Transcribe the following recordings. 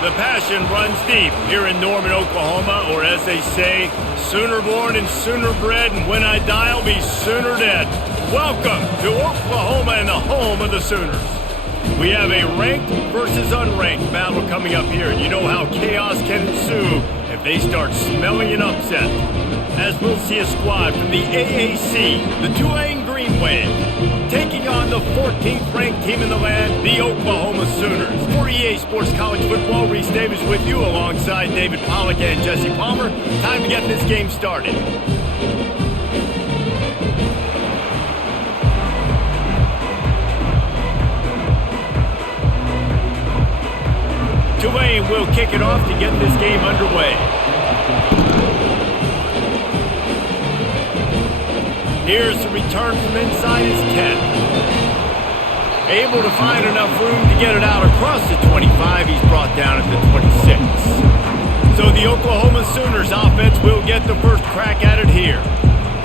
The passion runs deep here in Norman, Oklahoma, or as they say, sooner born and sooner bred, and when I die, I'll be sooner dead. Welcome to Oklahoma and the home of the Sooners. We have a ranked versus unranked battle coming up here, and you know how chaos can ensue if they start smelling an upset. As we'll see a squad from the AAC, the Tulane Green Wave, taking on the 14th ranked team in the land, the Oklahoma Sooners. For EA Sports College Football, Reese Davis with you alongside David Pollack and Jesse Palmer. Time to get this game started. Tulane will kick it off to get this game underway. Here's the return from inside his 10. Able to find enough room to get it out across the 25. He's brought down at the 26. So the Oklahoma Sooners offense will get the first crack at it here.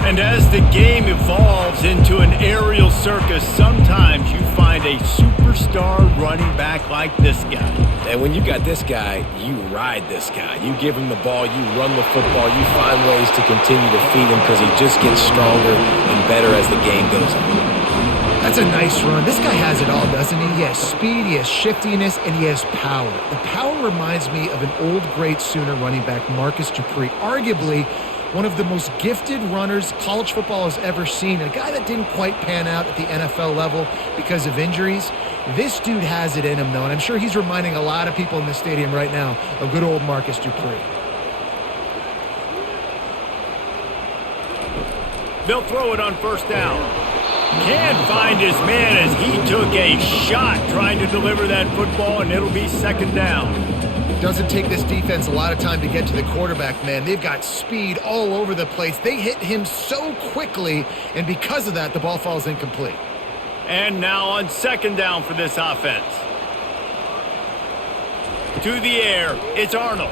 And as the game evolves into an aerial circus, sometimes you find a superstar running back like this guy. And when you got this guy, you ride this guy. You give him the ball, you run the football, you find ways to continue to feed him because he just gets stronger and better as the game goes on. That's a nice run. This guy has it all, doesn't he? He has speed, he has shiftiness, and he has power. The power reminds me of an old great Sooner running back, Marcus Dupree, arguably one of the most gifted runners college football has ever seen, and a guy that didn't quite pan out at the NFL level because of injuries. This dude has it in him, though, and I'm sure he's reminding a lot of people in the stadium right now of good old Marcus Dupree. They'll throw it on first down. Can't find his man as he took a shot trying to deliver that football, and it'll be second down. Doesn't take this defense a lot of time to get to the quarterback, man. They've got speed all over the place. They hit him so quickly, and because of that, the ball falls incomplete. And now on second down for this offense. To the air, it's Arnold.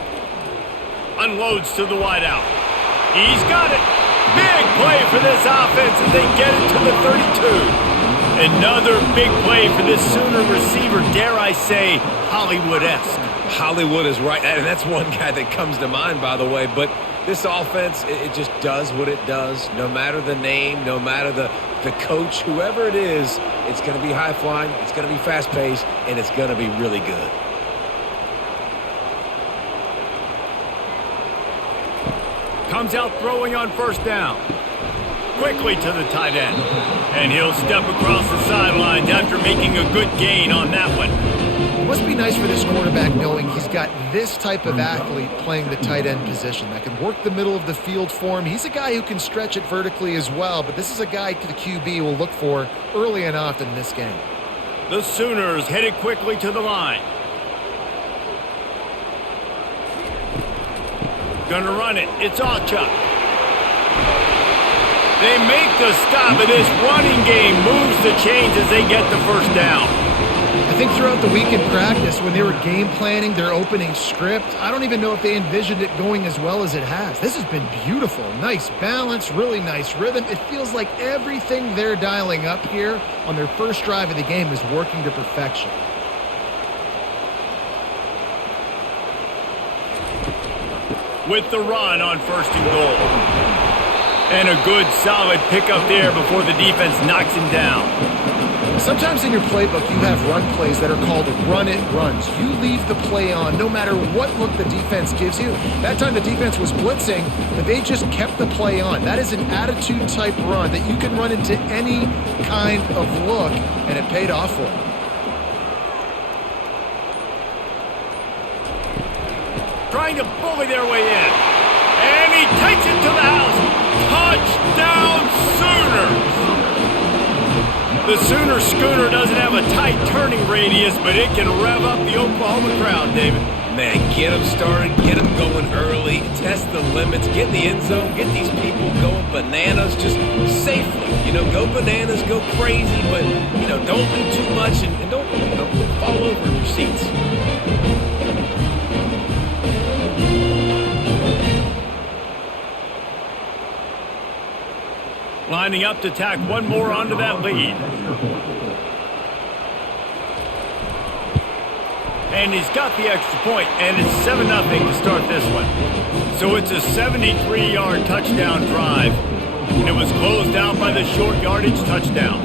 Unloads to the wideout. He's got it. Big play for this offense as they get it to the 32. Another big play for this Sooner receiver, dare I say, Hollywood-esque. Hollywood is right, and that's one guy that comes to mind, by the way. But this offense, it just does what it does. No matter the name, no matter the coach, whoever it is, it's going to be high-flying, it's going to be fast-paced, and it's going to be really good. Comes out throwing on first down. Quickly to the tight end. And he'll step across the sidelines after making a good gain on that one. It must be nice for this quarterback knowing he's got this type of athlete playing the tight end position that can work the middle of the field for him. He's a guy who can stretch it vertically as well, but this is a guy the QB will look for early and often in this game. The Sooners headed quickly to the line. Gonna run it. It's Achuk. They make the stop, and this running game moves the chains as they get the first down. I think throughout the week in practice, when they were game planning their opening script, I don't even know if they envisioned it going as well as it has. This has been beautiful. Nice balance, really nice rhythm. It feels like everything they're dialing up here on their first drive of the game is working to perfection. With the run on first and goal. And a good solid pickup there before the defense knocks him down. Sometimes in your playbook, you have run plays that are called run-it runs. You leave the play on no matter what look the defense gives you. That time the defense was blitzing, but they just kept the play on. That is an attitude-type run that you can run into any kind of look, and it paid off for them. Trying to bully their way in. And he takes it to the house. Touchdown Sooners! The Sooner Schooner doesn't have a tight turning radius, but it can rev up the Oklahoma crowd, David. Man, get them started, get them going early, test the limits, get in the end zone, get these people going bananas just safely. Go bananas, go crazy, but, don't do too much and don't, fall over in your seats. Lining up to tack one more onto that lead. And he's got the extra point, and it's 7-0 to start this one. So it's a 73-yard touchdown drive, and it was closed out by the short yardage touchdown.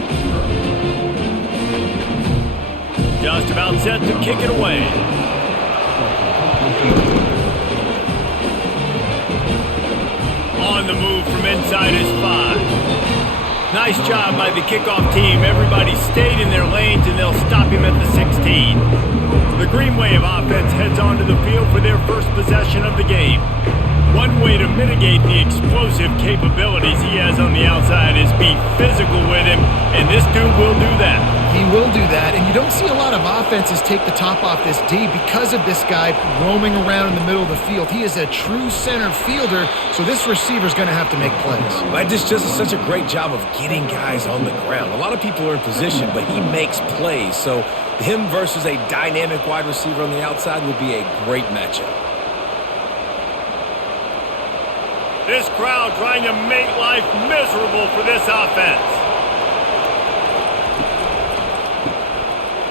Just about set to kick it away. On the move from inside his 5. Nice job by the kickoff team. Everybody stayed in their lanes, and they'll stop him at the 16. The Green Wave offense heads onto the field for their first possession of the game. One way to mitigate the explosive capabilities he has on the outside is be physical with him, and this dude will do that. He will do that, and you don't see a lot of offenses take the top off this D because of this guy roaming around in the middle of the field. He is a true center fielder, so this receiver's going to have to make plays. Just does such a great job of getting guys on the ground. A lot of people are in position, but he makes plays, so him versus a dynamic wide receiver on the outside would be a great matchup. This crowd trying to make life miserable for this offense.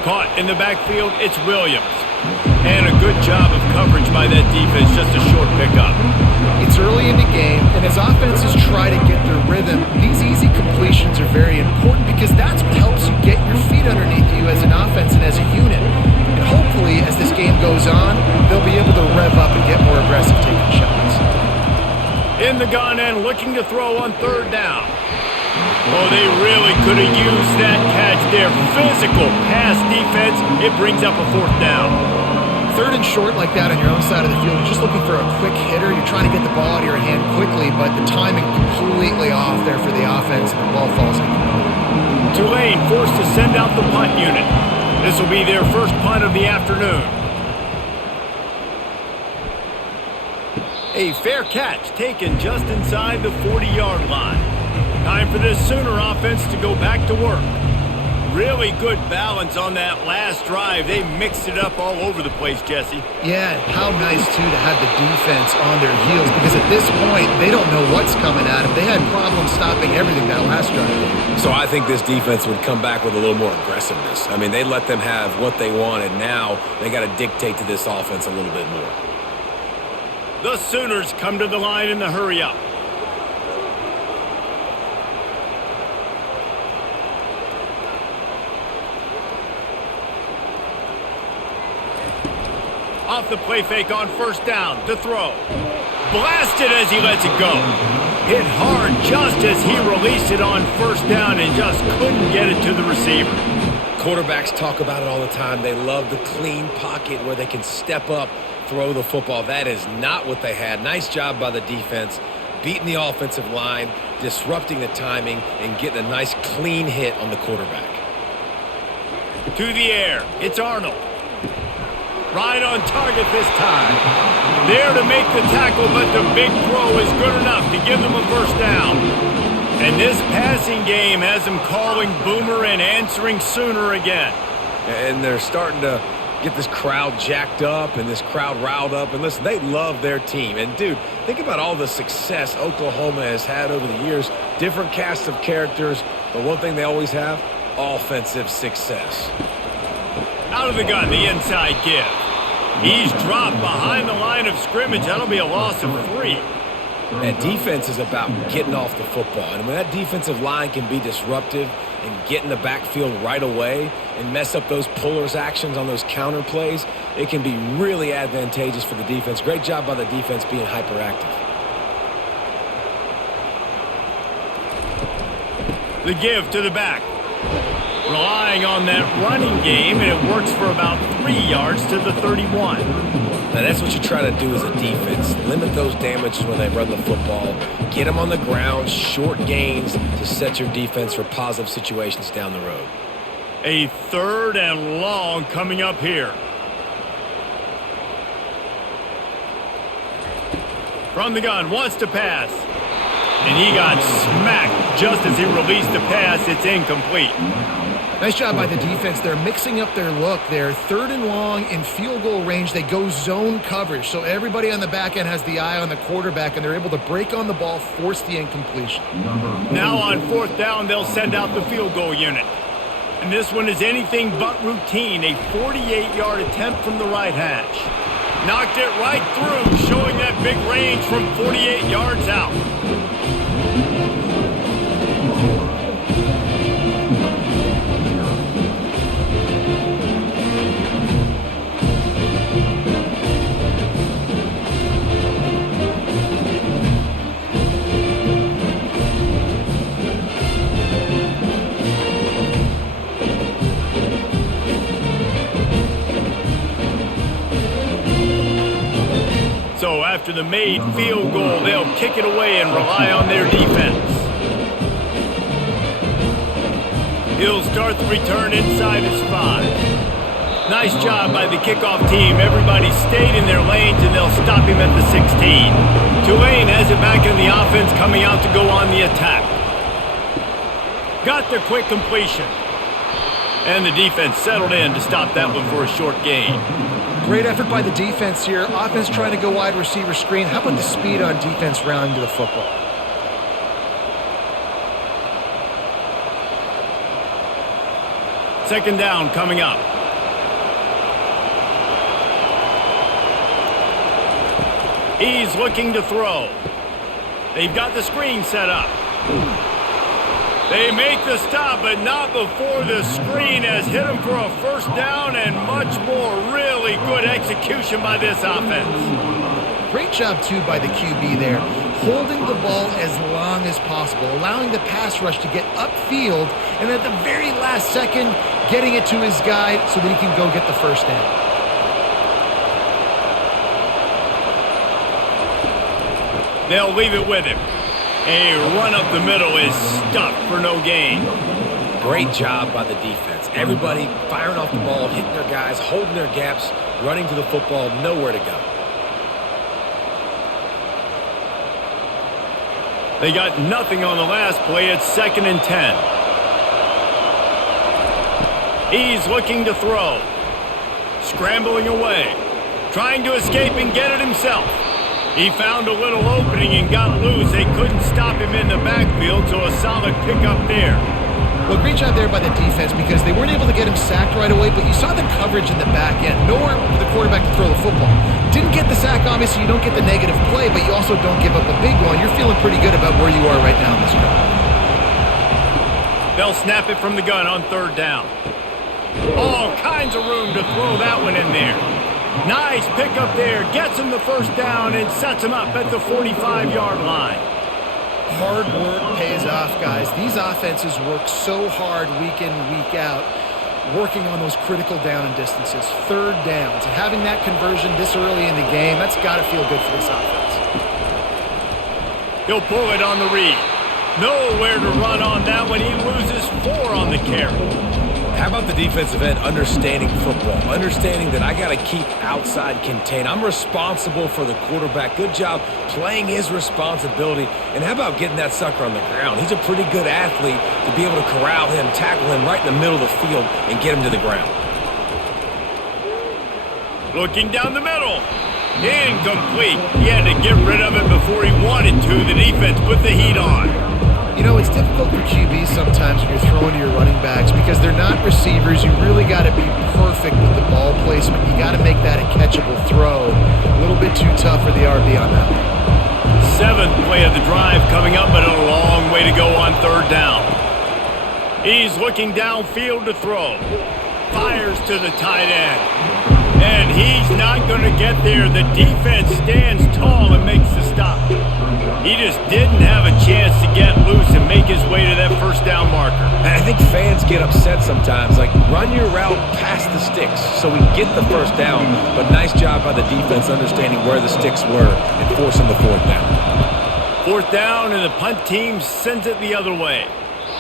Caught in the backfield, it's Williams. And a good job of coverage by that defense, just a short pickup. It's early in the game, and as offenses try to get their rhythm, these easy completions are very important because that's what helps you get your feet underneath you as an offense and as a unit. And hopefully, as this game goes on, they'll be able to rev up and get more aggressive taking shots. In the gun and looking to throw on 3rd down. Oh, they really could have used that catch there. Physical pass defense. It brings up a 4th down. 3rd and short like that on your own side of the field. You're just looking for a quick hitter. You're trying to get the ball out of your hand quickly, but the timing completely off there for the offense, and the ball falls incomplete. Tulane forced to send out the punt unit. This will be their first punt of the afternoon. A fair catch taken just inside the 40-yard line. Time for this Sooner offense to go back to work. Really good balance on that last drive. They mixed it up all over the place, Jesse. Yeah, how nice, too, to have the defense on their heels because at this point, they don't know what's coming at them. They had problems stopping everything that last drive. So I think this defense would come back with a little more aggressiveness. I mean, they let them have what they wanted. Now they got to dictate to this offense a little bit more. The Sooners come to the line in the hurry-up. Off the play fake on 1st down to throw. Blasted as he lets it go. Hit hard just as he released it on 1st down and just couldn't get it to the receiver. Quarterbacks talk about it all the time. They love the clean pocket where they can step up, throw the football. That is not what they had. Nice job by the defense, beating the offensive line, disrupting the timing, and getting a nice clean hit on the quarterback. To the air, it's Arnold. Right on target this time. There to make the tackle, but the big throw is good enough to give them a 1st down. And this passing game has them calling Boomer and answering Sooner again. And they're starting to get this crowd jacked up and this crowd riled up. And listen, they love their team. And, dude, think about all the success Oklahoma has had over the years. Different cast of characters, but one thing they always have, offensive success. Out of the gun, the inside give. He's dropped behind the line of scrimmage. That'll be a loss of 3. That defense is about getting off the football. And when that defensive line can be disruptive and get in the backfield right away and mess up those pullers actions on those counter plays, it can be really advantageous for the defense. Great job by the defense being hyperactive. The give to the back. Relying on that running game, and it works for about 3 yards to the 31. Now that's what you try to do as a defense. Limit those damages when they run the football. Get them on the ground, short gains to set your defense for positive situations down the road. A 3rd and long coming up here. From the gun, wants to pass. And he got smacked just as he released the pass. It's incomplete. Nice job by the defense. They're mixing up their look. They're 3rd and long in field goal range. They go zone coverage. So everybody on the back end has the eye on the quarterback, and they're able to break on the ball, force the incompletion. Now on 4th down, they'll send out the field goal unit. And this one is anything but routine, a 48-yard attempt from the right hash. Knocked it right through, showing that big range from 48 yards out. So after the made field goal, they'll kick it away and rely on their defense. He'll start the return inside his 5. Nice job by the kickoff team. Everybody stayed in their lanes, and they'll stop him at the 16. Tulane has it back in the offense, coming out to go on the attack. Got the quick completion. And the defense settled in to stop that one for a short gain. Great effort by the defense here. Offense trying to go wide receiver screen. How about the speed on defense rounding to the football? Second down coming up. He's looking to throw. They've got the screen set up. They make the stop, but not before the screen has hit him for a first down and much more. Really good execution by this offense. Great job, too, by the QB there. Holding the ball as long as possible, allowing the pass rush to get upfield, and at the very last second, getting it to his guy so that he can go get the first down. They'll leave it with him. A run up the middle is stuffed for no gain. Great job by the defense. Everybody firing off the ball, hitting their guys, holding their gaps, running to the football, nowhere to go. They got nothing on the last play. It's 2nd and 10. He's looking to throw. Scrambling away. Trying to escape and get it himself. He found a little opening and got loose. They couldn't stop him in the backfield, so a solid pickup there. Well, great job there by the defense because they weren't able to get him sacked right away, but you saw the coverage in the back end. Nowhere for the quarterback to throw the football. Didn't get the sack, obviously. You don't get the negative play, but you also don't give up a big one. You're feeling pretty good about where you are right now in this drive. They'll snap it from the gun on 3rd down. All kinds of room to throw that one in there. Nice pickup there. Gets him the first down and sets him up at the 45-yard line. Hard work pays off, guys. These offenses work so hard week in, week out, working on those critical down and distances, 3rd downs. And having that conversion this early in the game, that's got to feel good for this offense. He'll pull it on the read. Nowhere to run on that one. He loses 4 on the carry. How about the defensive end understanding football, understanding that I got to keep outside contained. I'm responsible for the quarterback. Good job playing his responsibility. And how about getting that sucker on the ground? He's a pretty good athlete to be able to corral him, tackle him right in the middle of the field, and get him to the ground. Looking down the middle. Incomplete. He had to get rid of it before he wanted to. The defense put the heat on. You know, it's difficult for QBs sometimes when you're throwing to your running backs because they're not receivers. You really got to be perfect with the ball placement. You got to make that a catchable throw. A little bit too tough for the RB on that one. 7th play of the drive coming up, but a long way to go on 3rd down. He's looking downfield to throw. Fires to the tight end. And he's not going to get there. The defense stands tall and makes the stop. He just didn't have a chance to get loose and make his way to that first down marker. And I think fans get upset sometimes, like run your route past the sticks so we get the first down. But nice job by the defense understanding where the sticks were and forcing the 4th down. 4th down, and the punt team sends it the other way.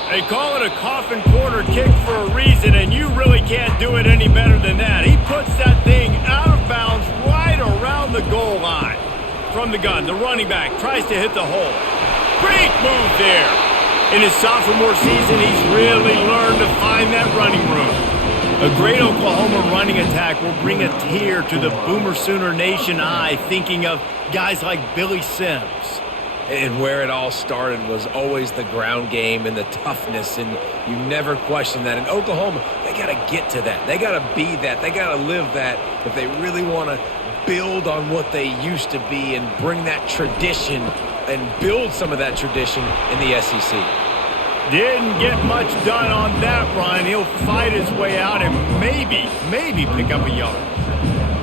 They call it a coffin corner kick for a reason, and you really can't do it any better than that. He puts that thing out of bounds right around the goal line. From the gun, the running back tries to hit the hole. Great move there. In his sophomore season, he's really learned to find that running room. A great Oklahoma running attack will bring a tear to the Boomer Sooner Nation eye, thinking of guys like Billy Sims. And where it all started was always the ground game and the toughness, and you never question that. In Oklahoma, they got to get to that. They got to be that. They got to live that if they really want to build on what they used to be and bring that tradition and build some of that tradition in the SEC. Didn't get much done on that run. He'll fight his way out and maybe pick up a yard.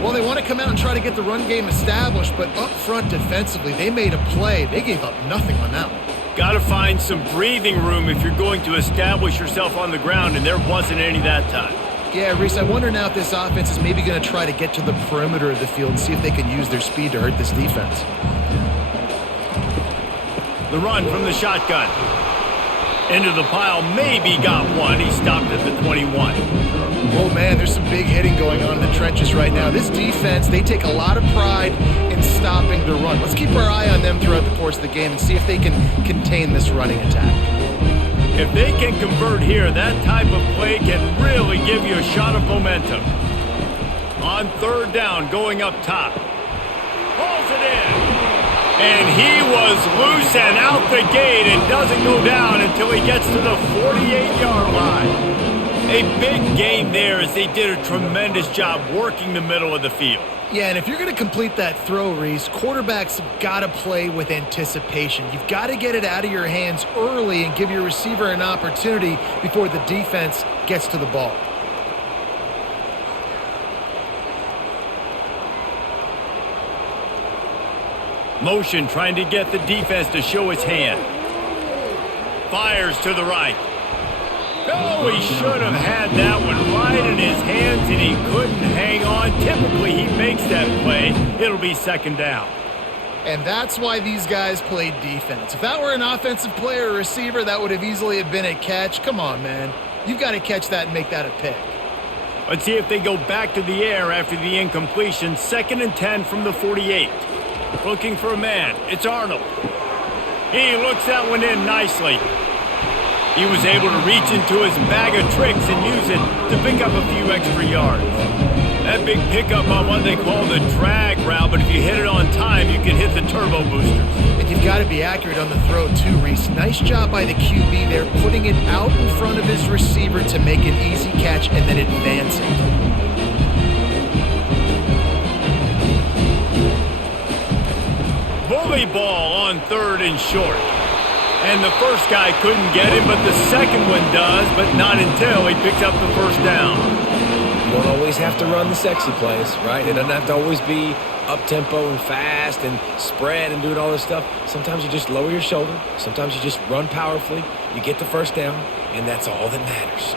Well, they want to come out and try to get the run game established, but up front defensively, they made a play. They gave up nothing on that one. Got to find some breathing room if you're going to establish yourself on the ground, and there wasn't any that time. Yeah, Reese, I wonder now if this offense is maybe going to try to get to the perimeter of the field and see if they can use their speed to hurt this defense. The run from the shotgun. Into the pile, maybe got one. He stopped at the 21. Oh, man, there's some big hitting going on in the trenches right now. This defense, they take a lot of pride in stopping the run. Let's keep our eye on them throughout the course of the game and see if they can contain this running attack. If they can convert here, that type of play can really give you a shot of momentum. On third down, going up top. Pulls it in. And he was loose and out the gate and doesn't go down until he gets to the 48-yard line. A big gain there as they did a tremendous job working the middle of the field. Yeah, and if you're going to complete that throw, Reese, quarterbacks have got to play with anticipation. You've got to get it out of your hands early and give your receiver an opportunity before the defense gets to the ball. Motion trying to get the defense to show his hand. Fires to the right. Oh, he should have had that one right in his hands, and he couldn't hang on. Typically, he makes that play. It'll be second down. And that's why these guys play defense. If that were an offensive player or receiver, that would have easily have been a catch. Come on, man. You've got to catch that and make that a pick. Let's see if they go back to the air after the incompletion. 2nd and 10 from the 48. Looking for a man. It's Arnold. He looks that one in nicely. He was able to reach into his bag of tricks and use it to pick up a few extra yards. That big pickup on what they call the drag route, but if you hit it on time, you can hit the turbo boosters. And you've got to be accurate on the throw too, Reese. Nice job by the QB there, putting it out in front of his receiver to make an easy catch and then advance it. Bully ball on 3rd and short. And the first guy couldn't get him, but the second one does, but not until he picks up the first down. You don't always have to run the sexy plays, right? It doesn't have to always be up-tempo and fast and spread and doing all this stuff. Sometimes you just lower your shoulder. Sometimes you just run powerfully. You get the first down, and that's all that matters.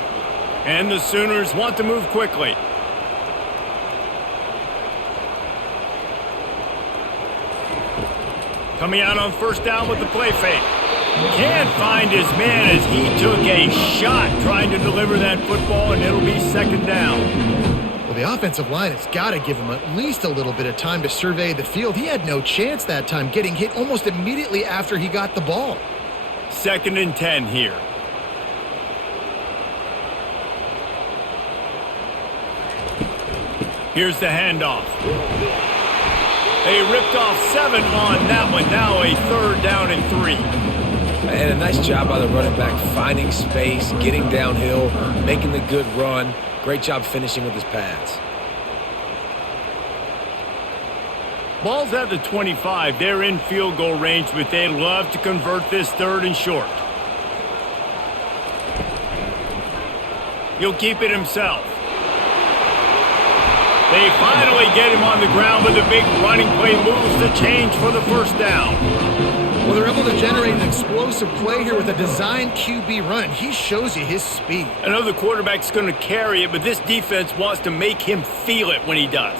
And the Sooners want to move quickly. Coming out on first down with the play fake. Can't find his man as he took a shot trying to deliver that football, and it'll be second down. Well, the offensive line has got to give him at least a little bit of time to survey the field. He had no chance that time, getting hit almost immediately after he got the ball. 2nd and 10 here. Here's the handoff. They ripped off 7 on that one. Now a 3rd down and 3. And a nice job by the running back, finding space, getting downhill, making the good run. Great job finishing with his pads. Ball's at the 25. They're in field goal range, but they'd love to convert this 3rd and short. He'll keep it himself. They finally get him on the ground with a big running play, moves the change for the first down. Well, they're able to generate an explosive play here with a designed QB run. He shows you his speed. I know the quarterback's going to carry it, but this defense wants to make him feel it when he does.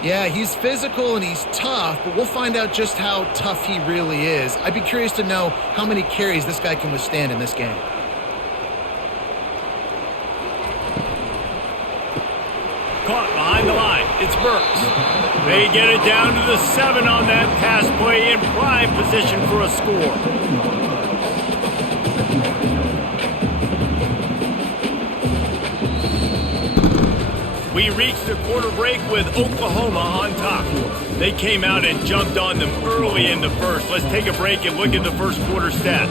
Yeah, he's physical and he's tough, but we'll find out just how tough he really is. I'd be curious to know how many carries this guy can withstand in this game. Caught behind the line. It's Burks. They get it down to the 7 on that pass play, in prime position for a score. We reached the quarter break with Oklahoma on top. They came out and jumped on them early in the first. Let's take a break and look at the first quarter stats.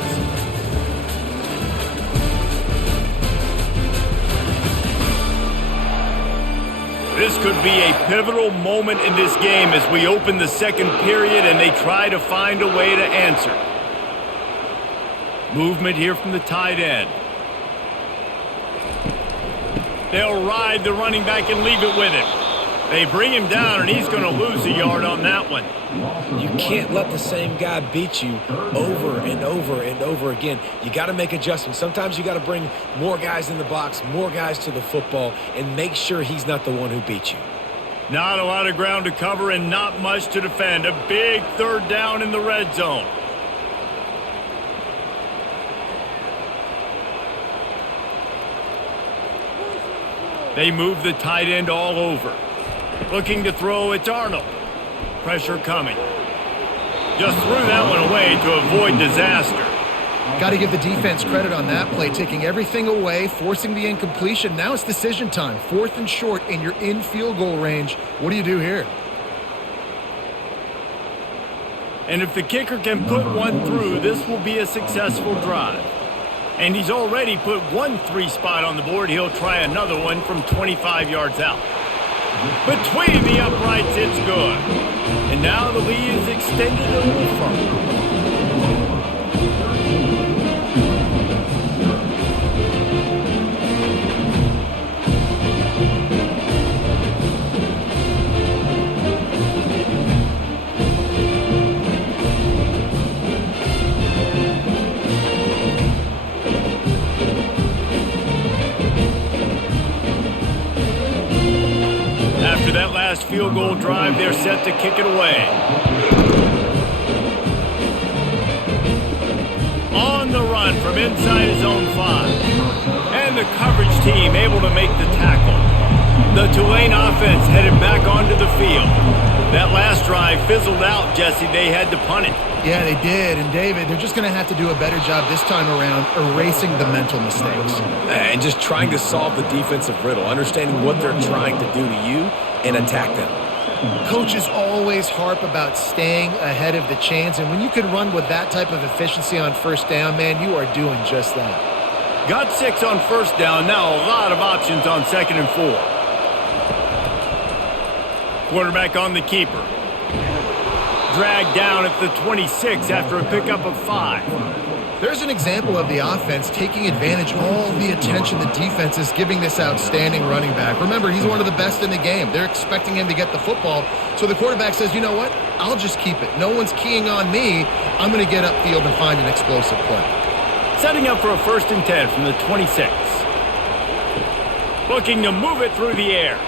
This could be a pivotal moment in this game as we open the second period and they try to find a way to answer. Movement here from the tight end. They'll ride the running back and leave it with him. They bring him down, and he's going to lose a yard on that one. You can't let the same guy beat you over and over and over again. You got to make adjustments. Sometimes you got to bring more guys in the box, more guys to the football, and make sure he's not the one who beat you. Not a lot of ground to cover and not much to defend. A big third down in the red zone. They move the tight end all over. Looking to throw, it's Arnold. Pressure coming. Just threw that one away to avoid disaster. Got to give the defense credit on that play, taking everything away, forcing the incompletion. Now it's decision time. 4th and short, and you're in field goal range. What do you do here? And if the kicker can put one through, this will be a successful drive. And he's already put one 3 spot on the board. He'll try another one from 25 yards out. Between the uprights, it's good. And now the lead is extended a little further. After that last field goal drive, they're set to kick it away. On the run from inside his own 5. And the coverage team able to make the tackle. The Tulane offense headed back onto the field. That last drive fizzled out, Jesse. They had to punt it. Yeah, they did. And, David, they're just going to have to do a better job this time around erasing the mental mistakes. And just trying to solve the defensive riddle, understanding what they're trying to do to you and attack them. Coaches always harp about staying ahead of the chains, and when you can run with that type of efficiency on first down, man, you are doing just that. Got 6 on first down. Now a lot of options on 2nd and 4. Quarterback on the keeper. Dragged down at the 26 after a pickup of 5. There's an example of the offense taking advantage of all the attention the defense is giving this outstanding running back. Remember, he's one of the best in the game. They're expecting him to get the football. So the quarterback says, you know what? I'll just keep it. No one's keying on me. I'm going to get upfield and find an explosive play. Setting up for a 1st and 10 from the 26. Looking to move it through the air.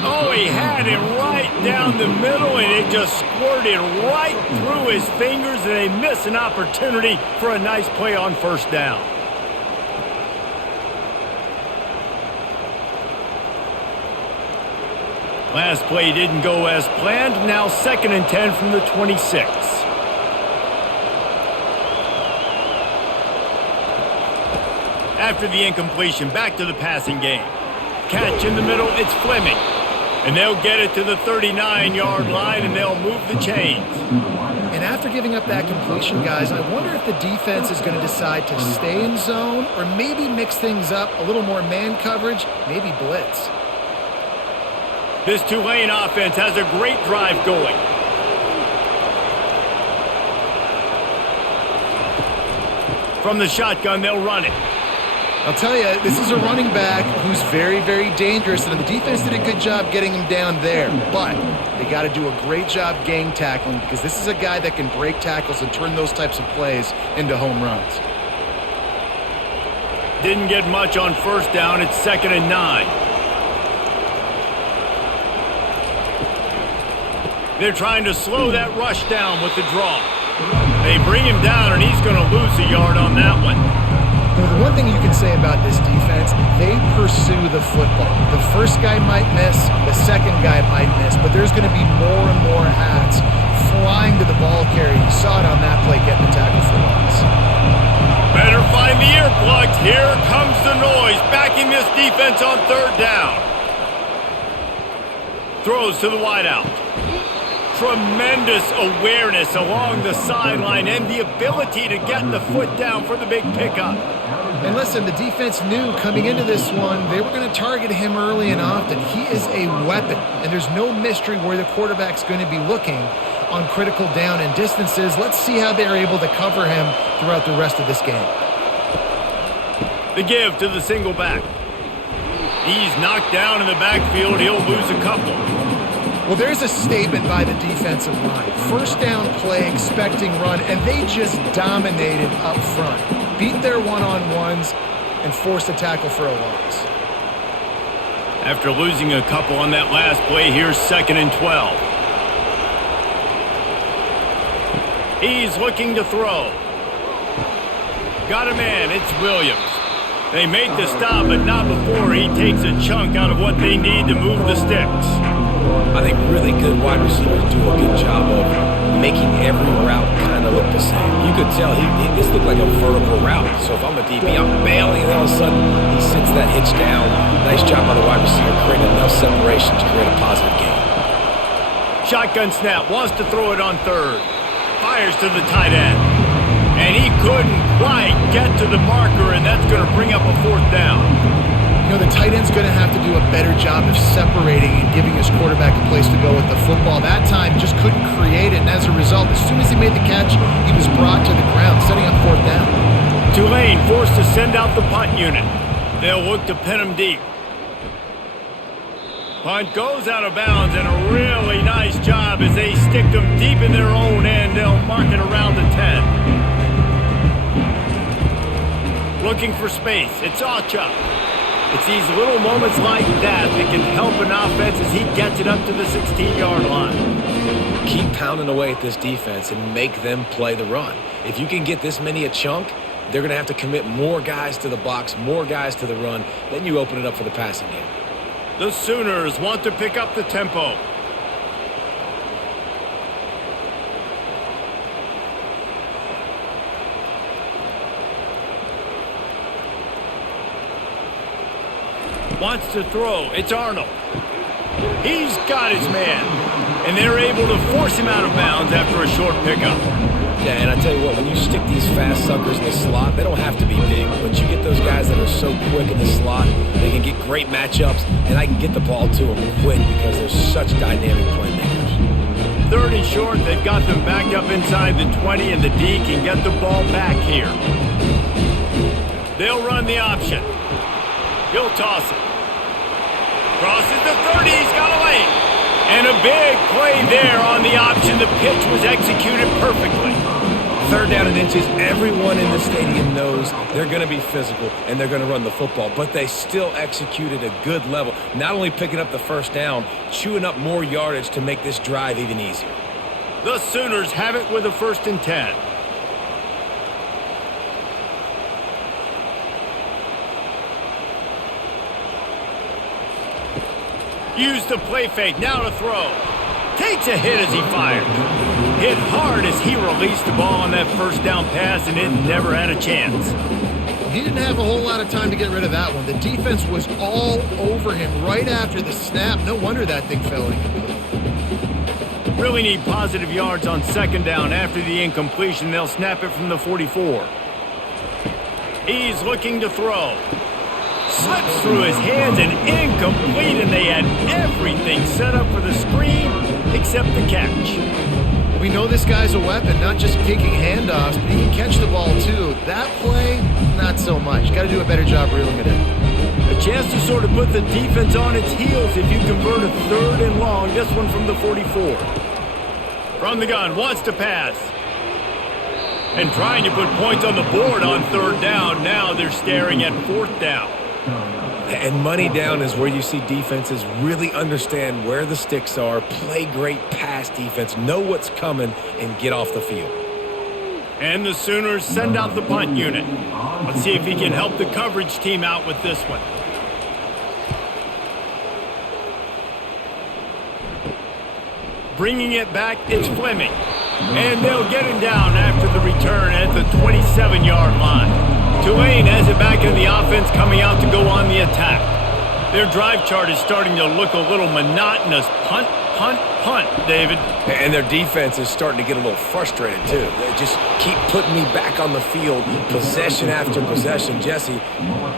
Oh, he had it right down the middle, and it just squirted right through his fingers, and they miss an opportunity for a nice play on first down. Last play didn't go as planned. Now 2nd and 10 from the 26. After the incompletion, back to the passing game. Catch in the middle, it's Fleming. And they'll get it to the 39-yard line, and they'll move the chains. And after giving up that completion, guys, I wonder if the defense is going to decide to stay in zone or maybe mix things up, a little more man coverage, maybe blitz. This Tulane offense has a great drive going. From the shotgun, they'll run it. I'll tell you, this is a running back who's very, very dangerous, and the defense did a good job getting him down there. But they got to do a great job gang tackling because this is a guy that can break tackles and turn those types of plays into home runs. Didn't get much on first down. It's 2nd and 9. They're trying to slow that rush down with the draw. They bring him down, and he's going to lose a yard on that one. The one thing you can say about this defense, they pursue the football. The first guy might miss, the second guy might miss, but there's going to be more and more hats flying to the ball carrier. You saw it on that play getting the tackle for loss. Better find the earplugs. Here comes the noise, backing this defense on 3rd down. Throws to the wideout. Tremendous awareness along the sideline and the ability to get the foot down for the big pickup. And listen, the defense knew coming into this one, they were going to target him early and often. He is a weapon, and there's no mystery where the quarterback's going to be looking on critical down and distances. Let's see how they're able to cover him throughout the rest of this game. The give to the single back. He's knocked down in the backfield. He'll lose a couple. Well, there's a statement by the defensive line. First down play, expecting run, and they just dominated up front. Beat their one-on-ones and forced a tackle for a loss. After losing a couple on that last play, here's 2nd and 12. He's looking to throw. Got a man. It's Williams. They made the stop, but not before he takes a chunk out of what they need to move the sticks. I think really good wide receivers do a good job of making every route kind of look the same. You could tell this looked like a vertical route. So if I'm a DB, I'm bailing, and all of a sudden he sits that hitch down. Nice job by the wide receiver, creating enough separation to create a positive gain. Shotgun snap, wants to throw it on third. Fires to the tight end. And he couldn't quite get to the marker, and that's going to bring up a 4th down. You know, the tight end's going to have to do a better job of separating and giving his quarterback a place to go with the football. That time just couldn't create it, and as a result, as soon as he made the catch, he was brought to the ground, setting up 4th down. Tulane forced to send out the punt unit. They'll look to pin him deep. Punt goes out of bounds, and a really nice job as they stick them deep in their own end. They'll mark it around the 10. Looking for space. It's Auchuk. It's these little moments like that that can help an offense as he gets it up to the 16-yard line. Keep pounding away at this defense and make them play the run. If you can get this many a chunk, they're going to have to commit more guys to the box, more guys to the run. Then you open it up for the passing game. The Sooners want to pick up the tempo. Wants to throw. It's Arnold. He's got his man. And they're able to force him out of bounds after a short pickup. Yeah, and I tell you what, when you stick these fast suckers in the slot, they don't have to be big, but you get those guys that are so quick in the slot, they can get great matchups, and I can get the ball to them quick because they're such dynamic playmakers. 3rd and short, they've got them backed up inside the 20, and the D can get the ball back here. They'll run the option. He'll toss it. Crosses the 30, he's got away. And a big play there on the option. The pitch was executed perfectly. 3rd down and inches, everyone in the stadium knows they're going to be physical and they're going to run the football, but they still executed a good level. Not only picking up the 1st down, chewing up more yardage to make this drive even easier. The Sooners have it with a 1st and 10. Use the play fake, now to throw. Takes a hit as he fires. Hit hard as he released the ball on that 1st down pass, and it never had a chance. He didn't have a whole lot of time to get rid of that one. The defense was all over him right after the snap. No wonder that thing fell incomplete. Really need positive yards on 2nd down. After the incompletion, they'll snap it from the 44. He's looking to throw. Slips through his hands and incomplete, and they had everything set up for the screen except the catch. We know this guy's a weapon, not just kicking handoffs, but he can catch the ball too. That play, not so much. Got to do a better job reeling it in. A chance to sort of put the defense on its heels if you convert a 3rd and long. This one from the 44. From the gun, wants to pass. And trying to put points on the board on 3rd down. Now they're staring at 4th down. And money down is where you see defenses really understand where the sticks are, play great pass defense, know what's coming, and get off the field. And the Sooners send out the punt unit. Let's see if he can help the coverage team out with this one. Bringing it back, it's Fleming. And they'll get him down after the return at the 27-yard line. Tulane has it back in the offense, coming out to go on the attack. Their drive chart is starting to look a little monotonous. Punt, punt, punt, David. And their defense is starting to get a little frustrated, too. They just keep putting me back on the field, possession after possession. Jesse,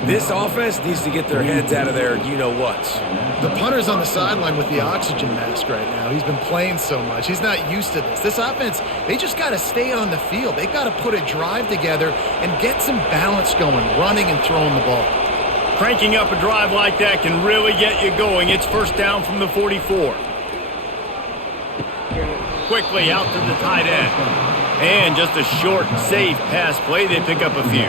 this offense needs to get their heads out of their you-know-whats. The punter's on the sideline with the oxygen mask right now. He's been playing so much. He's not used to this. This offense, they just got to stay on the field. They've got to put a drive together and get some balance going, running and throwing the ball. Cranking up a drive like that can really get you going. It's first down from the 44. Quickly out to the tight end. And just a short, safe pass play. They pick up a few.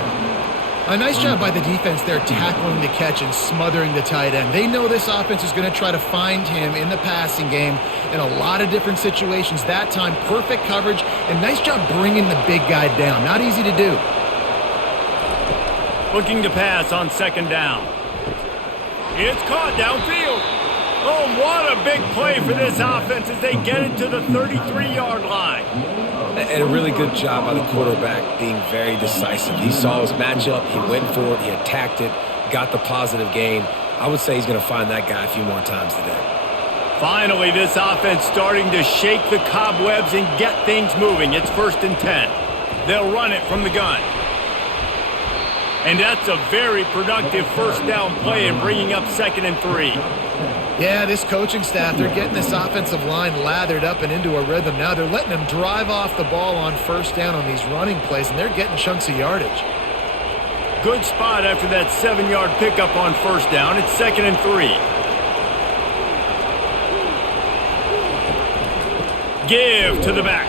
A nice job by the defense there tackling the catch and smothering the tight end. They know this offense is going to try to find him in the passing game in a lot of different situations. That time, perfect coverage and nice job bringing the big guy down. Not easy to do. Looking to pass on second down. It's caught downfield. Oh, what a big play for this offense as they get it to the 33-yard line. And a really good job by the quarterback being very decisive. He saw his matchup, he went for it, he attacked it, got the positive gain. I would say he's going to find that guy a few more times today. Finally, this offense starting to shake the cobwebs and get things moving. It's 1st and 10. They'll run it from the gun. And that's a very productive first down play and bringing up 2nd and 3. Yeah, this coaching staff, they're getting this offensive line lathered up and into a rhythm. Now they're letting them drive off the ball on first down on these running plays, and they're getting chunks of yardage. Good spot after that 7-yard pickup on first down. It's 2nd and 3. Give to the back.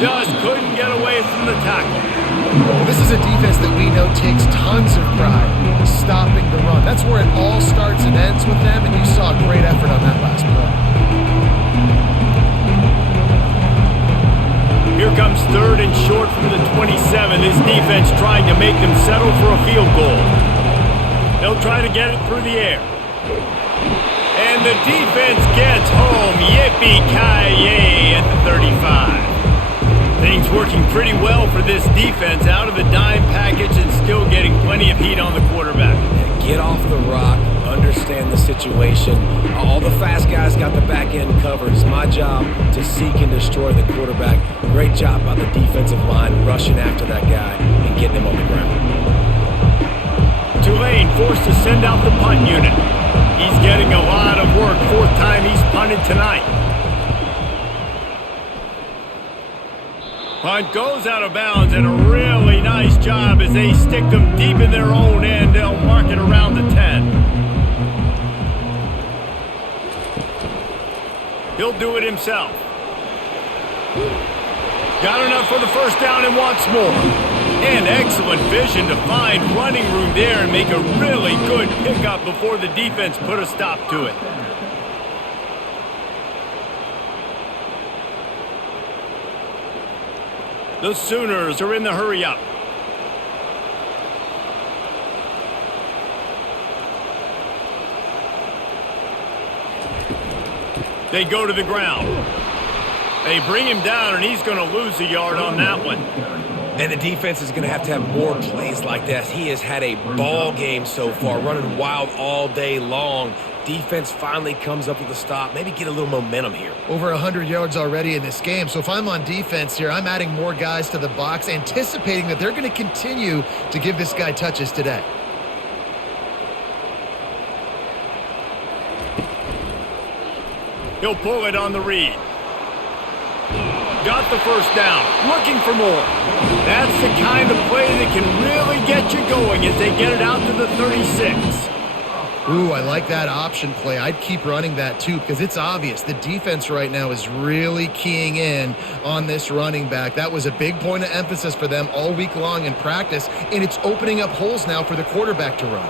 Just couldn't get away from the tackle. Well, this is a defense that we know takes tons of pride stopping the run. That's where it all starts and ends with them, and you saw a great effort on that last play. Here comes 3rd and short from the 27. This defense trying to make them settle for a field goal. They'll try to get it through the air. And the defense gets home. Yippee-ki-yay at the 35. Things working pretty well for this defense, out of the dime package and still getting plenty of heat on the quarterback. Get off the rock, understand the situation. All the fast guys got the back end covered. It's my job to seek and destroy the quarterback. Great job by the defensive line rushing after that guy and getting him on the ground. Tulane forced to send out the punt unit. He's getting a lot of work. 4th time he's punted tonight. Punt goes out of bounds, and a really nice job as they stick them deep in their own end. They'll mark it around the 10. He'll do it himself. Got enough for the first down and wants more. And excellent vision to find running room there and make a really good pickup before the defense put a stop to it. The Sooners are in the hurry-up. They go to the ground. They bring him down, and he's going to lose a yard on that one. And the defense is going to have more plays like that. He has had a ball game so far, running wild all day long. Defense finally comes up with a stop. Maybe get a little momentum here. Over 100 yards already in this game. So if I'm on defense here, I'm adding more guys to the box, anticipating that they're going to continue to give this guy touches today. He'll pull it on the read. Got the first down. Looking for more. That's the kind of play that can really get you going as they get it out to the 36. Ooh, I like that option play. I'd keep running that too because it's obvious the defense right now is really keying in on this running back. That was a big point of emphasis for them all week long in practice, and it's opening up holes now for the quarterback to run.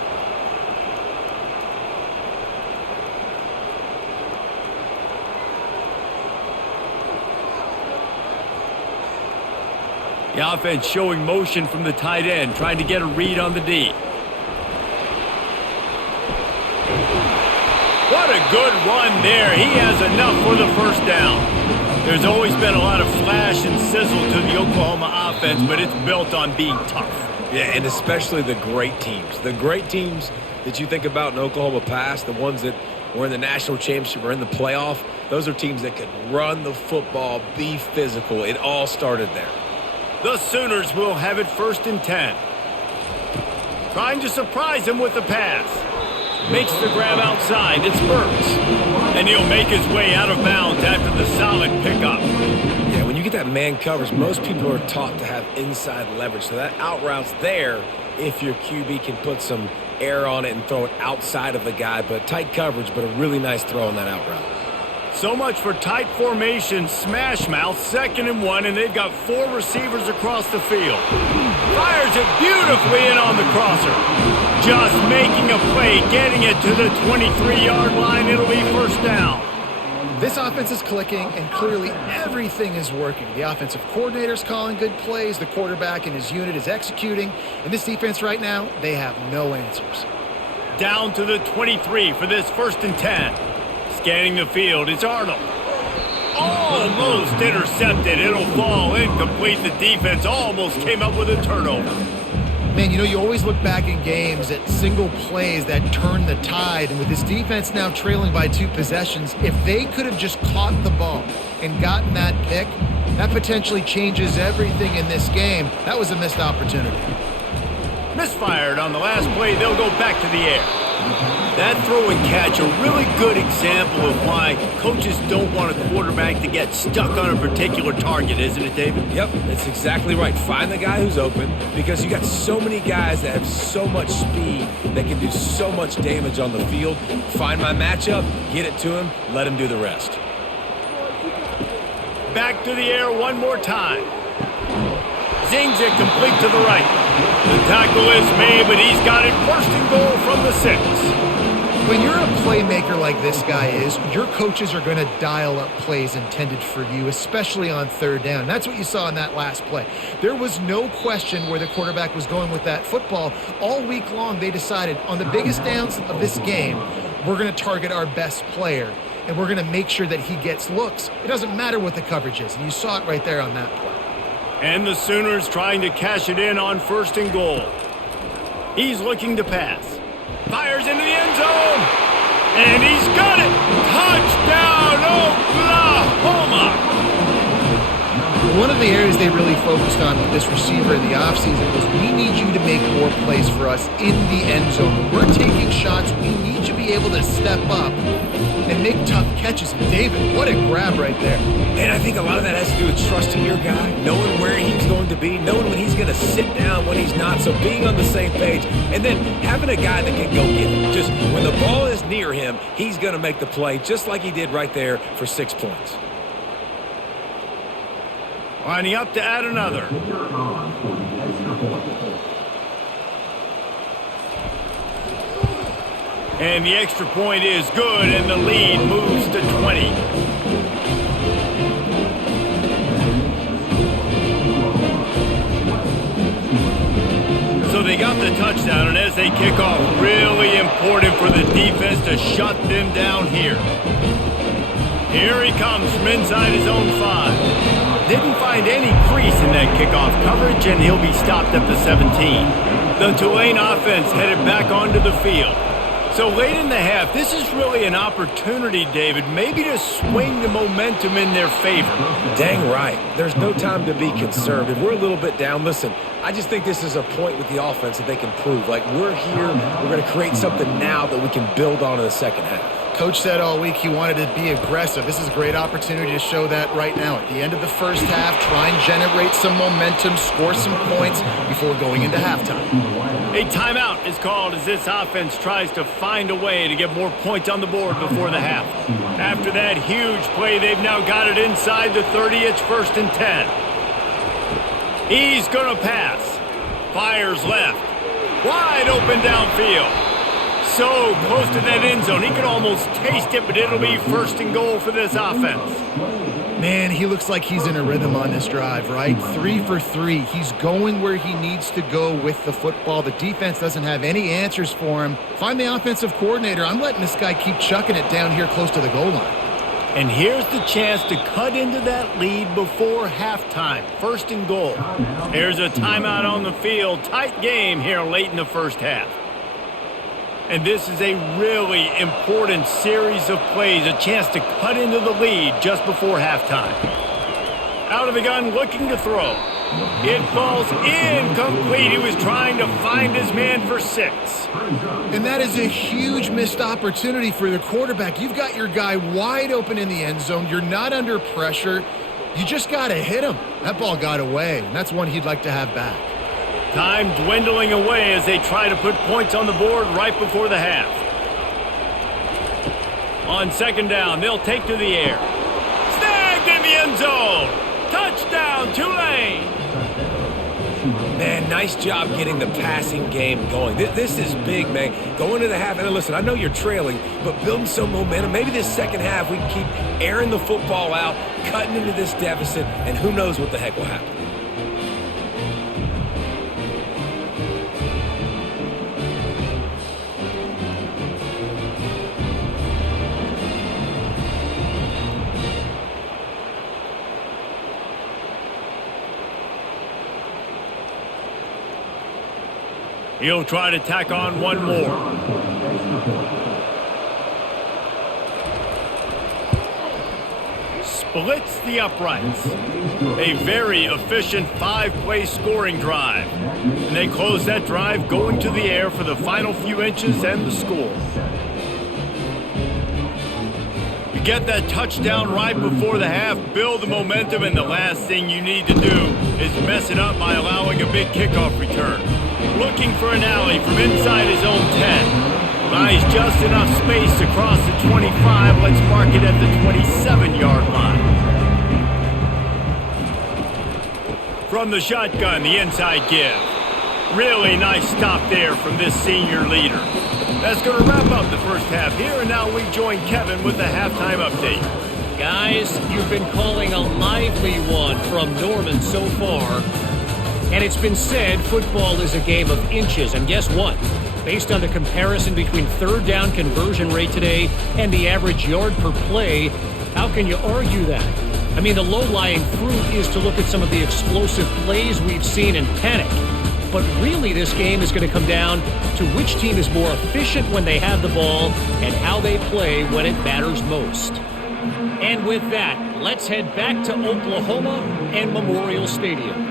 The offense showing motion from the tight end, trying to get a read on the D. What a good run there. He has enough for the first down. There's always been a lot of flash and sizzle to the Oklahoma offense, but it's built on being tough. Yeah, and especially the great teams. The great teams that you think about in Oklahoma past, the ones that were in the national championship or in the playoff, those are teams that could run the football, be physical. It all started there. The Sooners will have it 1st and 10. Trying to surprise him with the pass. Makes the grab outside. It's Burks. And he'll make his way out of bounds after the solid pickup. Yeah, when you get that man coverage, most people are taught to have inside leverage. So that out route's there if your QB can put some air on it and throw it outside of the guy. But tight coverage, but a really nice throw on that out route. So much for tight formation, smash mouth, 2nd and 1, and they've got 4 receivers across the field. Fires it beautifully in on the crosser. Just making a play, getting it to the 23-yard line. It'll be 1st down. This offense is clicking, and clearly everything is working. The offensive coordinator's calling good plays. The quarterback and his unit is executing. And this defense right now, they have no answers. Down to the 23 for this 1st and 10. Scanning the field, it's Arnold. Almost intercepted. It'll fall incomplete. The defense almost came up with a turnover. Man, you know, you always look back in games at single plays that turn the tide. And with this defense now trailing by 2 possessions, if they could have just caught the ball and gotten that pick, that potentially changes everything in this game. That was a missed opportunity. Misfired on the last play. They'll go back to the air. That throw and catch, a really good example of why coaches don't want a quarterback to get stuck on a particular target, isn't it, David? Yep, that's exactly right. Find the guy who's open because you got so many guys that have so much speed that can do so much damage on the field. Find my matchup, get it to him, let him do the rest. Back to the air one more time. Zings it complete to the right. The tackle is made, but he's got it 1st and goal from the 6. When you're a playmaker like this guy is, your coaches are going to dial up plays intended for you, especially on 3rd down. That's what you saw in that last play. There was no question where the quarterback was going with that football. All week long, they decided on the biggest downs of this game, we're going to target our best player, and we're going to make sure that he gets looks. It doesn't matter what the coverage is, and you saw it right there on that play. And the Sooners trying to cash it in on 1st and goal. He's looking to pass. Fires into the end zone. And he's got it. Touchdown, Oklahoma. One of the areas they really focused on with this receiver in the offseason was we need you to make more plays for us in the end zone. When we're taking shots, we need you to be able to step up and make tough catches. David, what a grab right there. And I think a lot of that has to do with trusting your guy, knowing where he's going to be, knowing when he's going to sit down, when he's not, so being on the same page, and then having a guy that can go get it. Just when the ball is near him, he's going to make the play just like he did right there for 6 points. Lining up to add another. And the extra point is good, and the lead moves to 20. So they got the touchdown, and as they kick off, really important for the defense to shut them down here. Here he comes from inside his own 5. Didn't find any crease in that kickoff coverage, and he'll be stopped at the 17. The Tulane offense headed back onto the field. So late in the half, this is really an opportunity, David, maybe to swing the momentum in their favor. Dang right. There's no time to be conservative. We're a little bit down. Listen, I just think this is a point with the offense that they can prove. Like, we're here, we're going to create something now that we can build on in the second half. Coach said all week he wanted to be aggressive. This is a great opportunity to show that right now. At the end of the first half, try and generate some momentum, score some points before going into halftime. A timeout is called as this offense tries to find a way to get more points on the board before the half. After that huge play, they've now got it inside the 30. It's 1st and 10. He's going to pass. Fires left. Wide open downfield. So close to that end zone. He could almost taste it, but it'll be 1st and goal for this offense. Man, he looks like he's in a rhythm on this drive, right? 3 for 3. He's going where he needs to go with the football. The defense doesn't have any answers for him. Find the offensive coordinator. I'm letting this guy keep chucking it down here close to the goal line. And here's the chance to cut into that lead before halftime. First and goal. Here's a timeout on the field. Tight game here late in the first half. And this is a really important series of plays. A chance to cut into the lead just before halftime. Out of the gun, looking to throw. It falls incomplete. He was trying to find his man for 6. And that is a huge missed opportunity for the quarterback. You've got your guy wide open in the end zone. You're not under pressure. You just got to hit him. That ball got away, and that's one he'd like to have back. Time dwindling away as they try to put points on the board right before the half. On second down, they'll take to the air. Snagged in the end zone. Touchdown, Tulane. Man, nice job getting the passing game going. This is big, man. Going to the half, and listen, I know you're trailing, but building some momentum. Maybe this second half we can keep airing the football out, cutting into this deficit, and who knows what the heck will happen. He'll try to tack on one more. Splits the uprights. A very efficient 5-play scoring drive. And they close that drive going to the air for the final few inches and the score. You get that touchdown right before the half, build the momentum, and the last thing you need to do is mess it up by allowing a big kickoff return. Looking for an alley from inside his own 10. Buys just enough space to cross the 25. Let's mark it at the 27-yard line. From the shotgun, the inside give. Really nice stop there from this senior leader. That's going to wrap up the first half here, and now we join Kevin with the halftime update. Guys, you've been calling a lively one from Norman so far. And it's been said football is a game of inches. And guess what? Based on the comparison between third down conversion rate today and the average yard per play, how can you argue that? I mean, the low-lying fruit is to look at some of the explosive plays we've seen and panic. But really, this game is going to come down to which team is more efficient when they have the ball and how they play when it matters most. And with that, let's head back to Oklahoma and Memorial Stadium.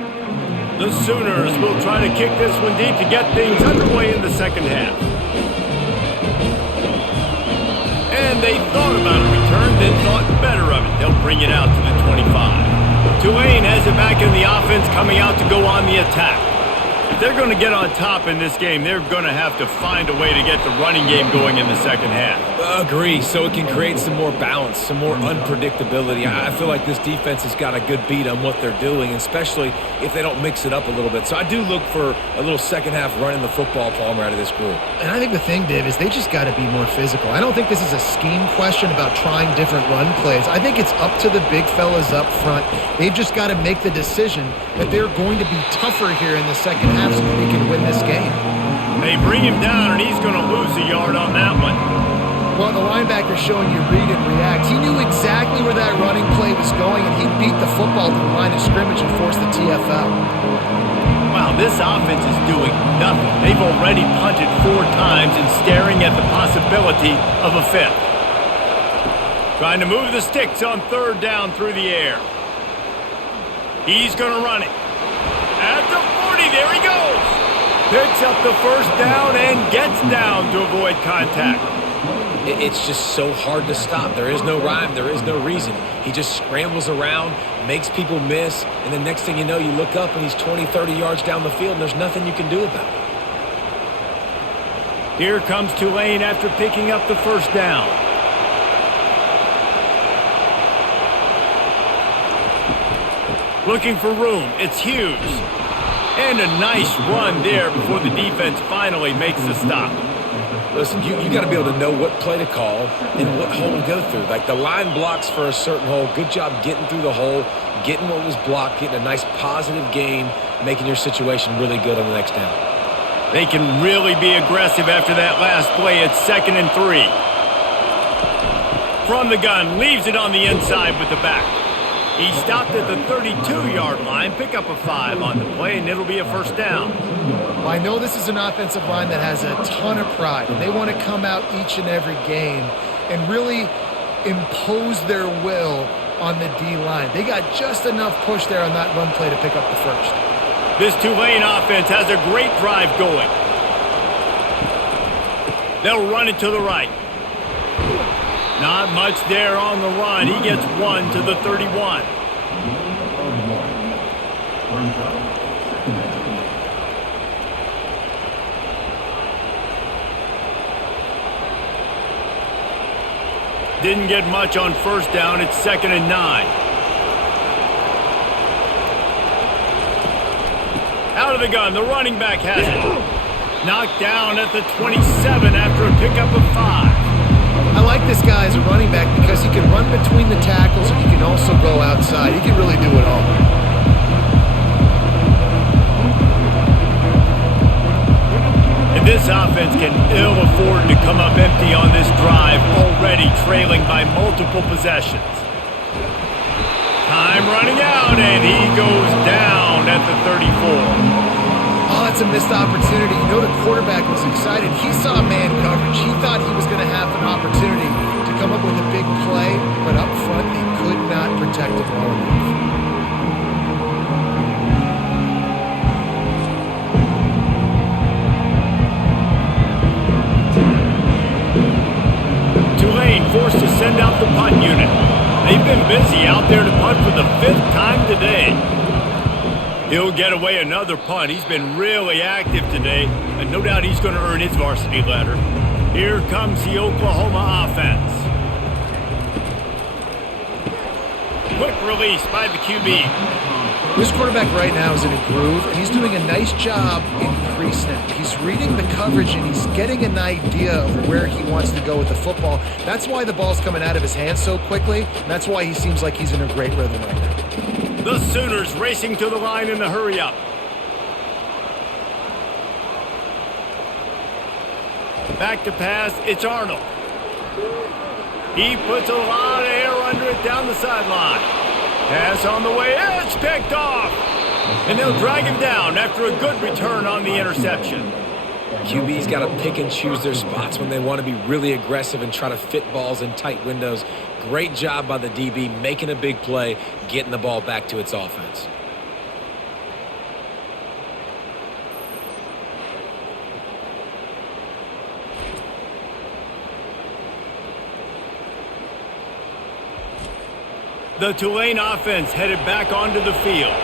The Sooners will try to kick this one deep to get things underway in the second half. And they thought about a return, then thought better of it. They'll bring it out to the 25. Tulane has it back in the offense, coming out to go on the attack. If they're going to get on top in this game, they're going to have to find a way to get the running game going in the second half. Agree, so it can create some more balance, some more unpredictability. I feel like this defense has got a good beat on what they're doing, especially if they don't mix it up a little bit. So I do look for a little second half running the football, Palmer, out of this group. And I think the thing, Dave, is they just got to be more physical. I don't think this is a scheme question about trying different run plays. I think it's up to the big fellas up front. They've just got to make the decision that they're going to be tougher here in the second half so that they can win this game. They bring him down, and he's going to lose a yard on that one. Well, the linebacker's showing you read and react. He knew exactly where that running play was going, and he beat the football to the line of scrimmage and forced the TFL. Wow, this offense is doing nothing. They've already punted 4 times and staring at the possibility of a 5th. Trying to move the sticks on third down through the air. He's going to run it. At the 40, there he goes. Picks up the first down and gets down to avoid contact. It's just so hard to stop. There is no rhyme. There is no reason. He just scrambles around, makes people miss, and the next thing you know, you look up and he's 20, 30 yards down the field, and there's nothing you can do about it. Here comes Tulane after picking up the first down. Looking for room. It's Hughes. And a nice run there before the defense finally makes the stop. Listen, you got to be able to know what play to call and what hole to go through. Like the line blocks for a certain hole. Good job getting through the hole, getting what was blocked, getting a nice positive gain, making your situation really good on the next down. They can really be aggressive after that last play. It's 2nd and 3. from the gun, leaves it on the inside with the back. He stopped at the 32-yard line, pick up a 5 on the play, and it'll be a first down. Well, I know this is an offensive line that has a ton of pride, and they want to come out each and every game and really impose their will on the D-line. They got just enough push there on that run play to pick up the first. This Tulane offense has a great drive going. They'll run it to the right. Not much there on the run. He gets 1 to the 31. Didn't get much on first down. It's 2nd and 9. Out of the gun. The running back has it. Knocked down at the 27 after a pickup of 5. I like this guy as a running back because he can run between the tackles and he can also go outside. He can really do it all. And this offense can ill afford to come up empty on this drive, already trailing by multiple possessions. Time running out, and he goes down at the 34. Oh, that's a missed opportunity. You know, the quarterback was excited. He saw man coverage. He thought he was going to have an opportunity to come up with a big play, but up front, they could not protect it well enough. Tulane forced to send out the punt unit. They've been busy out there to punt for the 5th time today. He'll get away another punt. He's been really active today, and no doubt he's going to earn his varsity letter. Here comes the Oklahoma offense. Quick release by the QB. This quarterback right now is in a groove, and he's doing a nice job in pre-snap. He's reading the coverage, and he's getting an idea of where he wants to go with the football. That's why the ball's coming out of his hands so quickly, and that's why he seems like he's in a great rhythm right now. The Sooners racing to the line in the hurry-up. Back to pass, it's Arnold. He puts a lot of air under it down the sideline. Pass on the way, it's picked off. And they'll drag him down after a good return on the interception. QB's got to pick and choose their spots when they want to be really aggressive and try to fit balls in tight windows. Great job by the DB making a big play, getting the ball back to its offense. The Tulane offense headed back onto the field.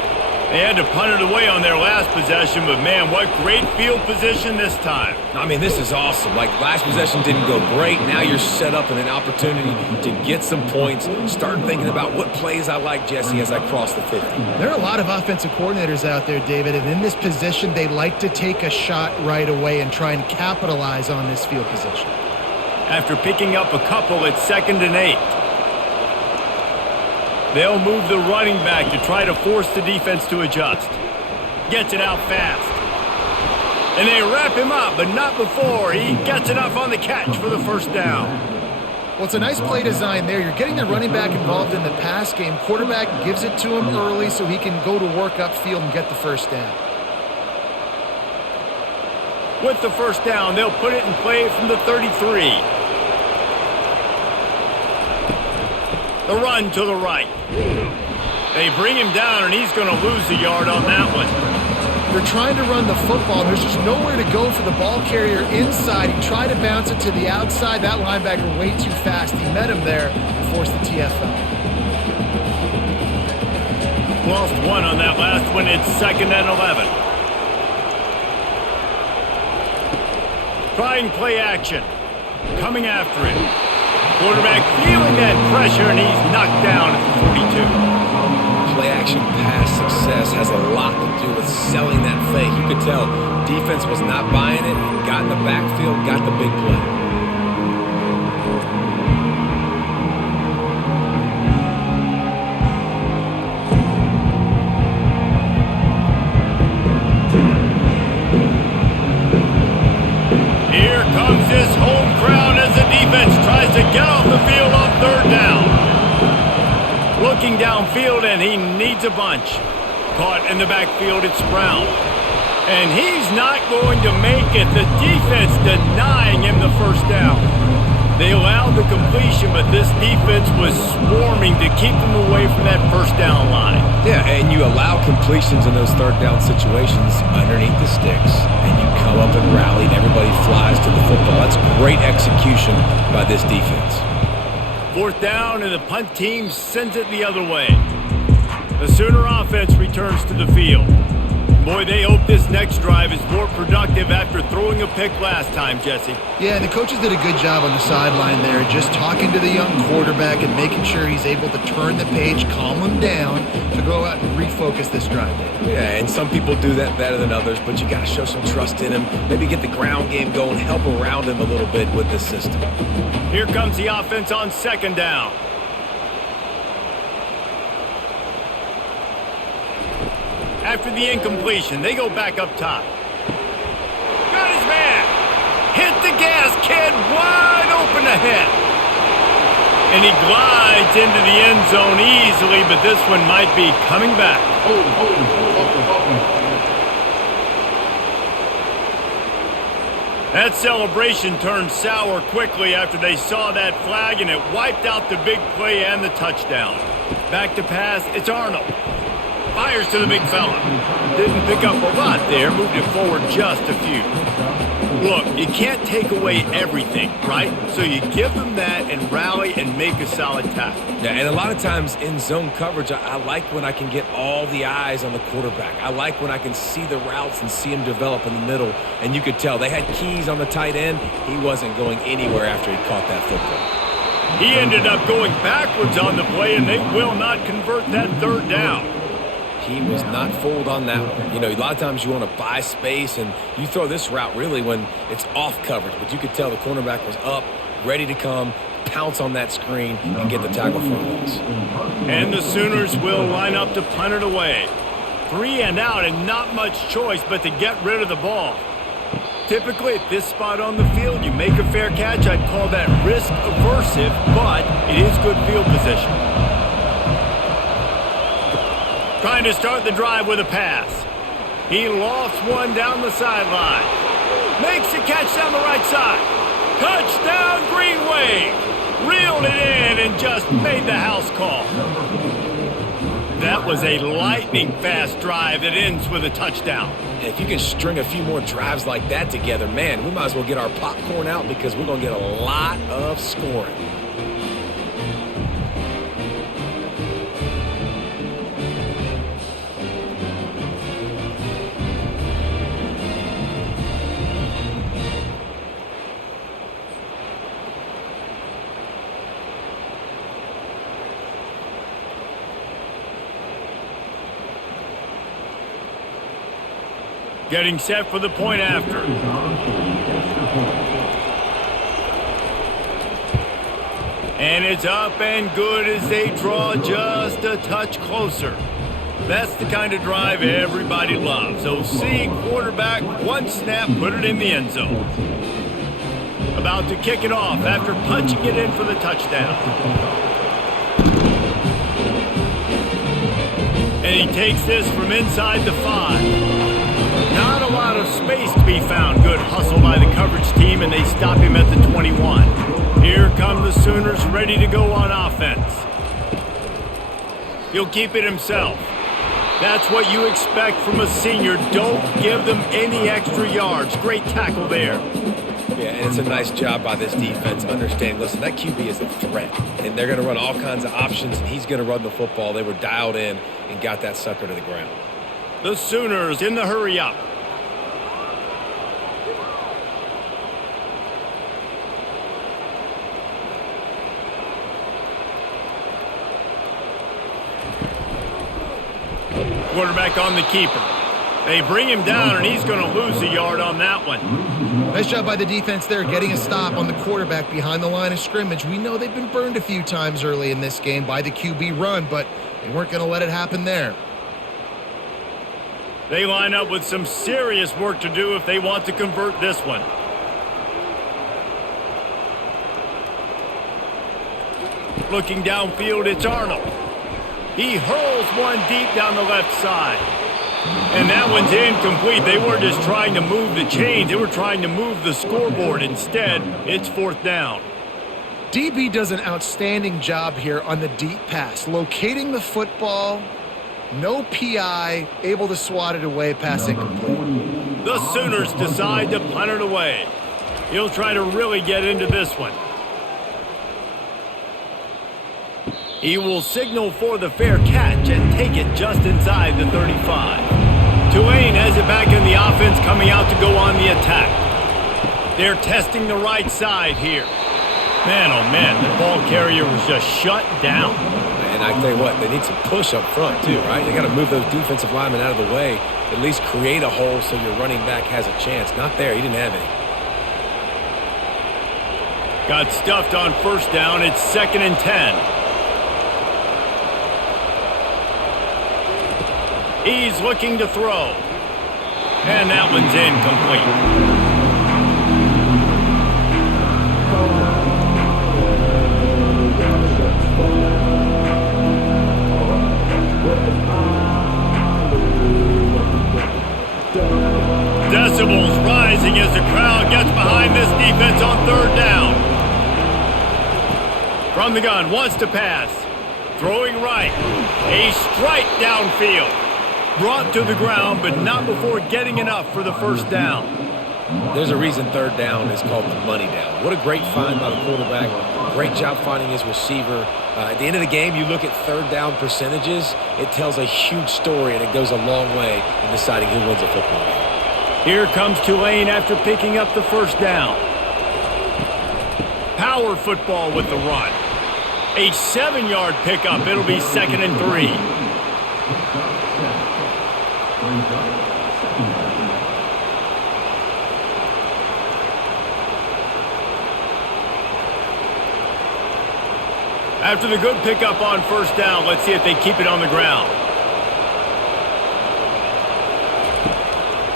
They had to punt it away on their last possession, but man, what great field position this time. I mean, this is awesome. Like, last possession didn't go great. Now you're set up in an opportunity to get some points. Start thinking about what plays I like, Jesse, as I cross the 50. There are a lot of offensive coordinators out there, David, and in this position, they like to take a shot right away and try and capitalize on this field position. After picking up a couple, it's 2nd and 8. They'll move the running back to try to force the defense to adjust. Gets it out fast. And they wrap him up, but not before he gets enough on the catch for the first down. Well, it's a nice play design there. You're getting the running back involved in the pass game. Quarterback gives it to him early so he can go to work upfield and get the first down. With the first down, they'll put it in play from the 33. The run to the right. They bring him down, and he's going to lose a yard on that one. They're trying to run the football. There's just nowhere to go for the ball carrier inside. He tried to bounce it to the outside. That linebacker way too fast. He met him there and forced the TFL. Lost one on that last one. It's 2nd and 11. Trying play action. Coming after it. Quarterback feeling that pressure, and he's knocked down at the 42. Play action pass success has a lot to do with selling that fake. You could tell defense was not buying it, got in the backfield, got the big play. Here comes this home crowd as the defense tries to get off the field on 3rd Looking downfield, and he needs a bunch. Caught in the backfield, it's Brown. And he's not going to make it. The defense denying him the first down. They allowed the completion, but this defense was swarming to keep them away from that first down line. Yeah, and you allow completions in those third down situations underneath the sticks, and you come up and rally, and everybody flies to the football. That's great execution by this defense. Fourth down, and the punt team sends it the other way. The Sooner offense returns to the field. Boy, they hope this next drive is more productive after throwing a pick last time, Jesse. Yeah, and the coaches did a good job on the sideline there, just talking to the young quarterback and making sure he's able to turn the page, calm him down, to go out and refocus this drive. Yeah, and some people do that better than others, but you got to show some trust in him. Maybe get the ground game going, help around him a little bit with this system. Here comes the offense on second down. After the incompletion, they go back up top. Got his man. Hit the gas, kid. Wide open ahead. And he glides into the end zone easily, but this one might be coming back. That celebration turned sour quickly after they saw that flag, and it wiped out the big play and the touchdown. Back to pass, it's Arnold. Fires to the big fella. Didn't pick up a lot there, moved it forward just a few. Look, you can't take away everything, right? So you give them that and rally and make a solid tackle. Yeah, and a lot of times in zone coverage, I like when I can get all the eyes on the quarterback. I like when I can see the routes and see him develop in the middle. And you could tell they had keys on the tight end. He wasn't going anywhere after he caught that football. He ended up going backwards on the play, and they will not convert that third down. He was not fooled on that one. You know, a lot of times you want to buy space, and you throw this route really when it's off coverage. But you could tell the cornerback was up, ready to come, pounce on that screen, and get the tackle for a loss. And the Sooners will line up to punt it away. 3 and out, and not much choice but to get rid of the ball. Typically, at this spot on the field, you make a fair catch. I'd call that risk aversive, but it is good field position. Trying to start the drive with a pass. He lofts one down the sideline. Makes a catch down the right side. Touchdown, Green Wave. Reeled it in and just made the house call. That was a lightning-fast drive that ends with a touchdown. If you can string a few more drives like that together, man, we might as well get our popcorn out because we're going to get a lot of scoring. Getting set for the point after. And it's up and good as they draw just a touch closer. That's the kind of drive everybody loves. OC quarterback, one snap, put it in the end zone. About to kick it off after punching it in for the touchdown. And he takes this from inside the 5. Not a lot of space to be found. Good hustle by the coverage team, and they stop him at the 21. Here come the Sooners ready to go on offense. He'll keep it himself. That's what you expect from a senior. Don't give them any extra yards. Great tackle there. Yeah, and it's a nice job by this defense. Understand, listen, that QB is a threat, and they're going to run all kinds of options, and he's going to run the football. They were dialed in and got that sucker to the ground. The Sooners in the hurry up. Quarterback on the keeper. They bring him down, and he's going to lose a yard on that one. Nice job by the defense there, getting a stop on the quarterback behind the line of scrimmage. We know they've been burned a few times early in this game by the QB run, but they weren't going to let it happen there. They line up with some serious work to do if they want to convert this one. Looking downfield, it's Arnold. He hurls one deep down the left side. And that one's incomplete. They weren't just trying to move the chains. They were trying to move the scoreboard. Instead, it's 4th down. DB does an outstanding job here on the deep pass, locating the football, no PI, able to swat it away, pass incomplete. The Sooners decide to punt it away. He'll try to really get into this one. He will signal for the fair catch and take it just inside the 35. Tulane has it back in the offense, coming out to go on the attack. They're testing the right side here. Man, oh man, the ball carrier was just shut down. And I tell you what, they need some push up front too, right? They got to move those defensive linemen out of the way, at least create a hole so your running back has a chance. Not there, he didn't have any. Got stuffed on 1st down. It's 2nd and 10. He's looking to throw. And that one's incomplete. Decibels rising as the crowd gets behind this defense on 3rd down. From the gun, wants to pass. Throwing right. A strike downfield. Brought to the ground, but not before getting enough for the 1st down. There's a reason 3rd down is called the money down. What a great find by the quarterback. Great job finding his receiver. At the end of the game, you look at 3rd down percentages. It tells a huge story, and it goes a long way in deciding who wins a football game. Here comes Tulane after picking up the 1st down. Power football with the run. A 7-yard pickup. It'll be 2nd and 3. After the good pickup on 1st down, let's see if they keep it on the ground.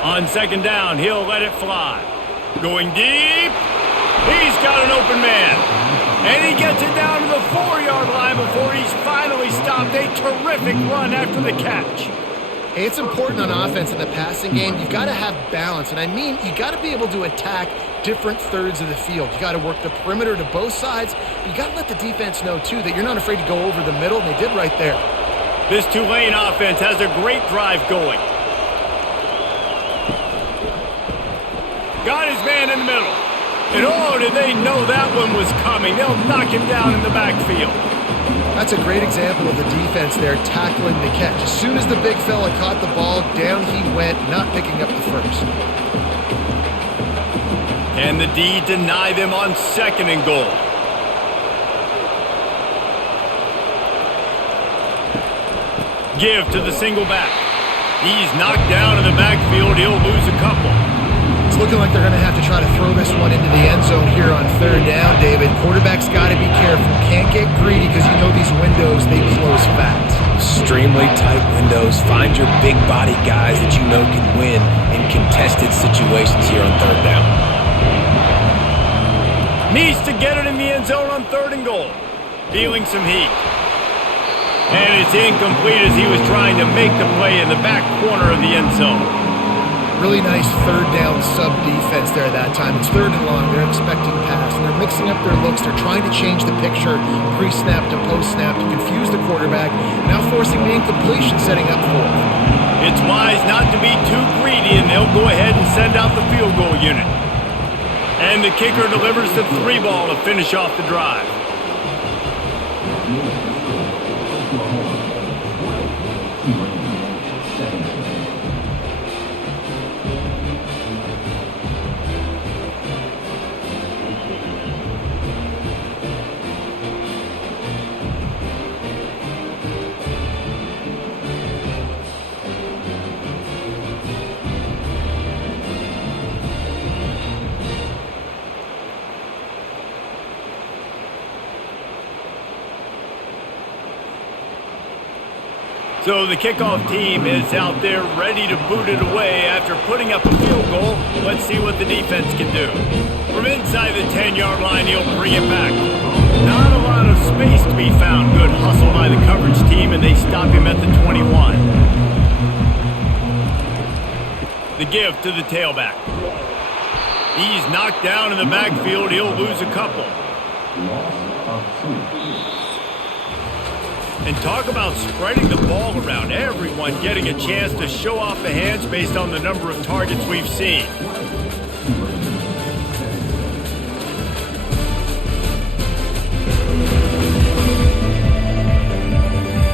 On 2nd down, he'll let it fly. Going deep. He's got an open man. And he gets it down to the 4-yard line before he's finally stopped. A terrific run after the catch. Hey, it's important on offense in the passing game. You've got to have balance. And I mean, you got to be able to attack different thirds of the field. You got to work the perimeter to both sides. But you got to let the defense know, too, that you're not afraid to go over the middle. And they did right there. This Tulane offense has a great drive going. Got his man in the middle. And oh, did they know that one was coming. They'll knock him down in the backfield. That's a great example of the defense there tackling the catch. As soon as the big fella caught the ball, down he went, not picking up the first. Can the D deny them on 2nd and goal? Give to the single back. He's knocked down in the backfield. He'll lose a couple. It's looking like they're going to have to try to throw this one into the end zone here on 3rd down, David. Quarterback's got to be careful. Can't get greedy because you know these windows, they close fast. Extremely tight windows. Find your big body guys that you know can win in contested situations here on 3rd down. Needs to get it in the end zone on 3rd and goal. Feeling some heat. And it's incomplete as he was trying to make the play in the back corner of the end zone. Really nice 3rd down sub defense there that time. It's 3rd and long. They're expecting pass, and they're mixing up their looks. They're trying to change the picture pre-snap to post-snap to confuse the quarterback, now forcing the incompletion, setting up 4th. It's wise not to be too greedy, and they'll go ahead and send out the field goal unit. And the kicker delivers the 3 ball to finish off the drive. So the kickoff team is out there ready to boot it away after putting up a field goal. Let's see what the defense can do. From inside the 10-yard line, he'll bring it back. Not a lot of space to be found. Good hustle by the coverage team, and and they stop him at the 21. The give to the tailback. He's knocked down in the backfield. He'll lose a couple. And talk about spreading the ball around. Everyone getting a chance to show off the hands based on the number of targets we've seen.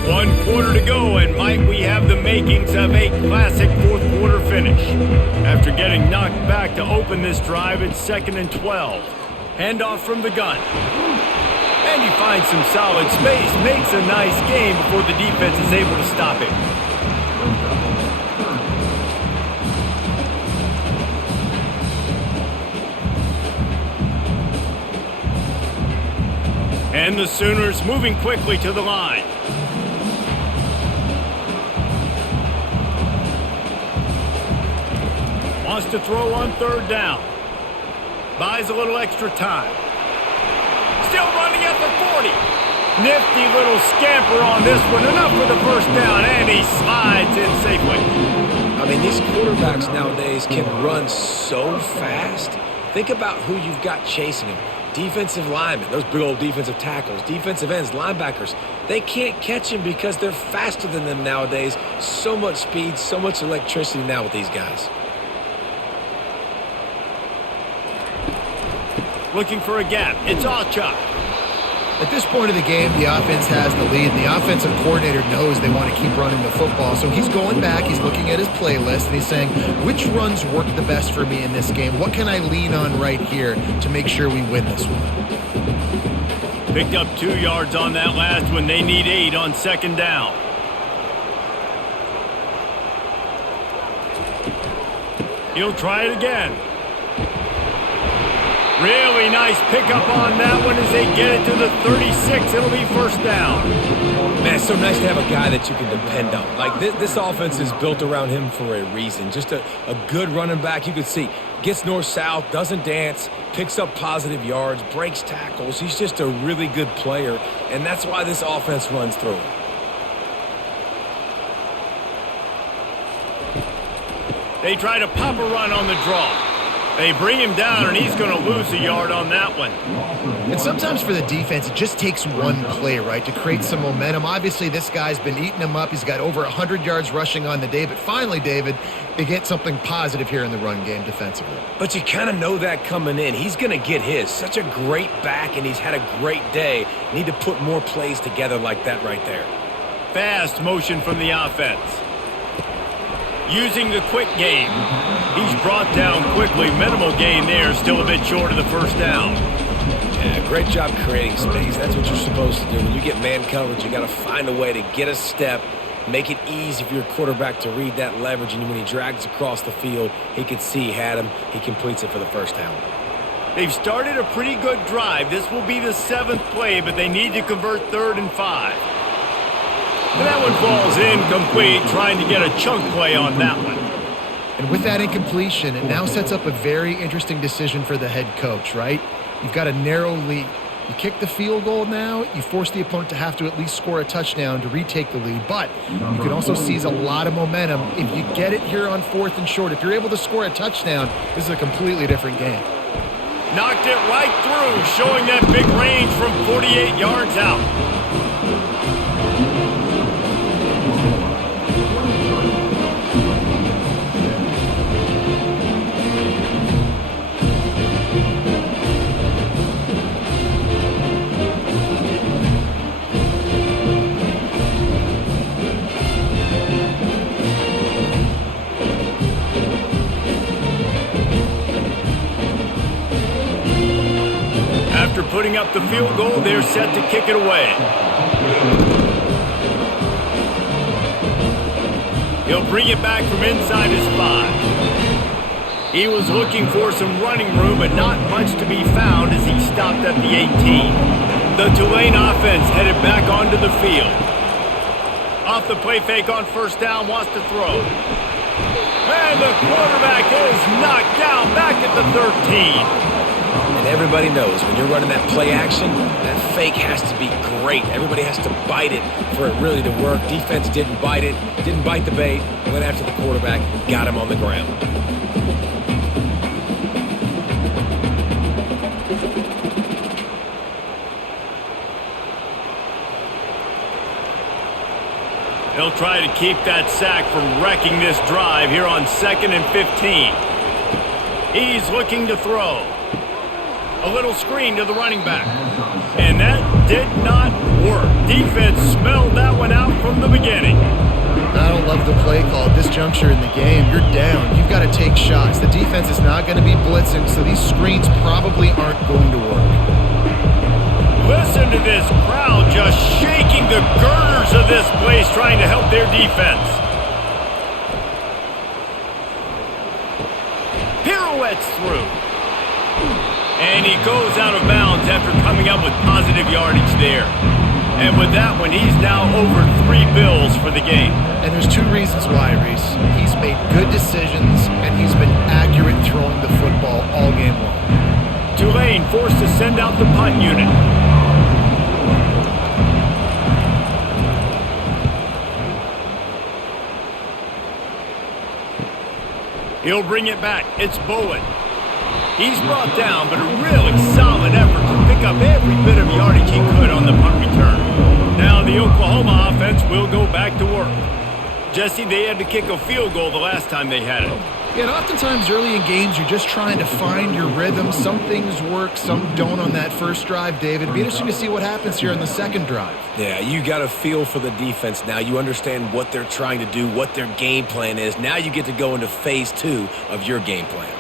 One quarter to go, and might we have the makings of a classic fourth quarter finish. After getting knocked back to open this drive, it's 2nd and 12. Handoff from the gun. And he finds some solid space, makes a nice game before the defense is able to stop him. And the Sooners moving quickly to the line. Wants to throw on 3rd down. Buys a little extra time. Still running at the 40. Nifty little scamper on this one. Enough for the first down, and he slides in safely. I mean, these quarterbacks nowadays can run so fast. Think about who you've got chasing him. Defensive linemen, those big old defensive tackles, defensive ends, linebackers. They can't catch him because they're faster than them nowadays. So much speed, so much electricity now with these guys. Looking for a gap. It's Achuk. At this point of the game, the offense has the lead, and the offensive coordinator knows they want to keep running the football. So he's going back, he's looking at his playlist, and he's saying, which runs work the best for me in this game? What can I lean on right here to make sure we win this one? Picked up 2 yards on that last one. They need 8 on 2nd down. He'll try it again. Really nice pickup on that one as they get it to the 36. It'll be 1st down. Man, it's so nice to have a guy that you can depend on. Like, this offense is built around him for a reason. Just a good running back. You can see, gets north-south, doesn't dance, picks up positive yards, breaks tackles. He's just a really good player, and that's why this offense runs through him. They try to pop a run on the draw. They bring him down, and he's going to lose a yard on that one. And sometimes for the defense, it just takes one play, right, to create some momentum. Obviously, this guy's been eating them up. He's got over 100 yards rushing on the day. But finally, David, they get something positive here in the run game defensively. But you kind of know that coming in. He's going to get his. Such a great back, and he's had a great day. Need to put more plays together like that right there. Fast motion from the offense. Using the quick game. He's brought down quickly. Minimal gain there. Still a bit short of the 1st down. Yeah, great job creating space. That's what you're supposed to do. When you get man coverage, you got to find a way to get a step, make it easy for your quarterback to read that leverage, and when he drags across the field, he can see he had him. He completes it for the 1st down. They've started a pretty good drive. This will be the 7th play, but they need to convert 3rd and 5. And that one falls incomplete, trying to get a chunk play on that one. And with that incompletion, it now sets up a very interesting decision for the head coach, right? You've got a narrow lead. You kick the field goal now, you force the opponent to have to at least score a touchdown to retake the lead. But you can also seize a lot of momentum if you get it here on 4th and short. If you're able to score a touchdown, this is a completely different game. Knocked it right through, showing that big range from 48 yards out. After putting up the field goal, they're set to kick it away. He'll bring it back from inside his 5. He was looking for some running room, but not much to be found as he stopped at the 18. The Tulane offense headed back onto the field. Off the play fake on 1st down, wants to throw. And the quarterback is knocked down back at the 13. And everybody knows when you're running that play action, that fake has to be great. Everybody has to bite it for it really to work. Defense didn't bite it, didn't bite the bait, went after the quarterback, got him on the ground. They'll try to keep that sack from wrecking this drive here on 2nd and 15. He's looking to throw. A little screen to the running back. And that did not work. Defense smelled that one out from the beginning. I don't love the play call at this juncture in the game. You're down. You've got to take shots. The defense is not going to be blitzing, so these screens probably aren't going to work. Listen to this crowd just shaking the girders of this place trying to help their defense. Pirouettes through. And he goes out of bounds after coming up with positive yardage there. And with that one, he's now over 3 bills for the game. And there's 2 reasons why, Reese. He's made good decisions, and he's been accurate throwing the football all game long. Tulane forced to send out the punt unit. He'll bring it back. It's Bowen. He's brought down, but a really solid effort to pick up every bit of yardage he could on the punt return. Now the Oklahoma offense will go back to work. Jesse, they had to kick a field goal the last time they had it. Yeah, and oftentimes early in games, you're just trying to find your rhythm. Some things work, some don't on that first drive, David. It'll be interesting to see what happens here on the second drive. Yeah, you got a feel for the defense now. You understand what they're trying to do, what their game plan is. Now you get to go into phase 2 of your game plan.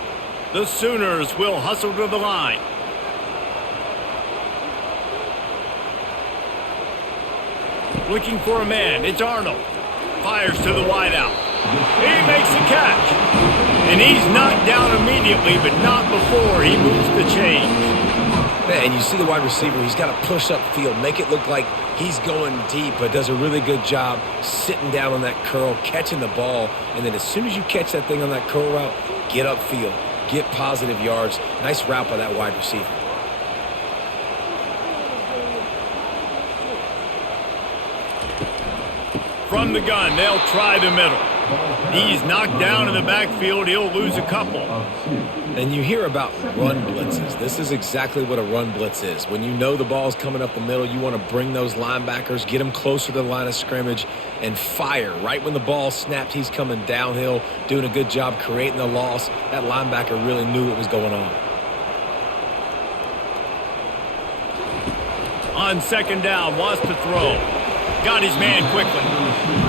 The Sooners will hustle to the line. Looking for a man. It's Arnold. Fires to the wideout. He makes the catch. And he's knocked down immediately, but not before he moves the chains. Man, and you see the wide receiver, he's got to push up field, make it look like he's going deep, but does a really good job sitting down on that curl, catching the ball, and then as soon as you catch that thing on that curl route, get upfield, get positive yards. Nice route by that wide receiver. From the gun, they'll try the middle. He's knocked down in the backfield. He'll lose a couple. And you hear about run blitzes. This is exactly what a run blitz is. When you know the ball's coming up the middle, you want to bring those linebackers, get them closer to the line of scrimmage, and fire. Right when the ball snapped, he's coming downhill, doing a good job creating the loss. That linebacker really knew what was going on. On second down, wants to throw. Got his man quickly.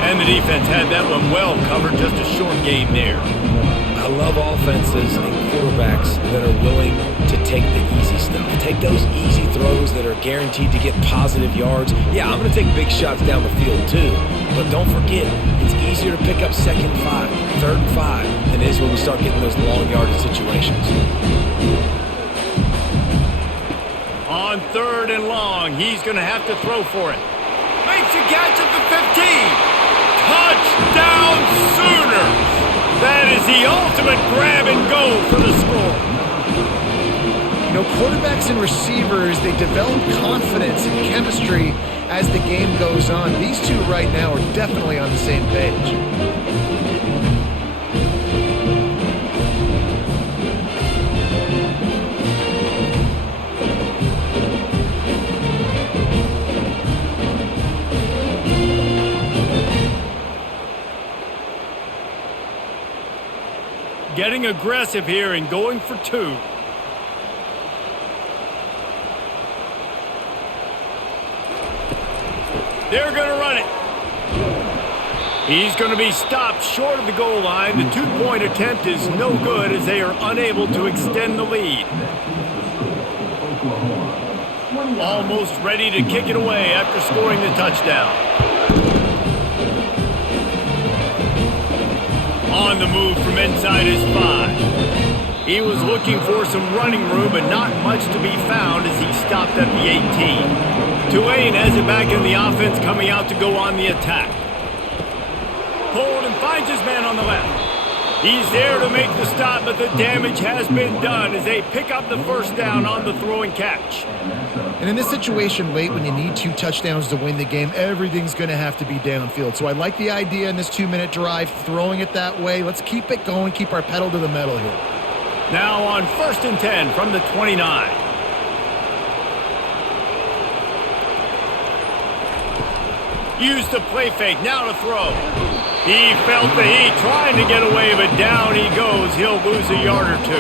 And the defense had that one well covered, just a short game there. I love offenses and quarterbacks that are willing to take the easy stuff. Take those easy throws that are guaranteed to get positive yards. Yeah, I'm going to take big shots down the field too. But don't forget, it's easier to pick up 2nd and 5, 3rd and 5 than it is when we start getting those long yardage situations. On 3rd and long, he's going to have to throw for it. Makes a catch at the 15. Touchdown Sooners! That is the ultimate grab and go for the score. You know, quarterbacks and receivers, they develop confidence and chemistry as the game goes on. These two right now are definitely on the same page. Getting aggressive here and going for 2. They're going to run it. He's going to be stopped short of the goal line. The 2-point attempt is no good as they are unable to extend the lead. Almost ready to kick it away after scoring the touchdown. On the move from inside his 5. He was looking for some running room, but not much to be found as he stopped at the 18. Tulane has it back in the offense, coming out to go on the attack. Pulled and finds his man on the left. He's there to make the stop, but the damage has been done as they pick up the first down on the throw and catch. And in this situation, late when you need 2 touchdowns to win the game, everything's going to have to be downfield. So I like the idea in this 2-minute drive, throwing it that way. Let's keep it going, keep our pedal to the metal here. Now on 1st and 10 from the 29. Use the play fake, now to throw. He felt the heat, trying to get away, but down he goes. He'll lose a yard or 2.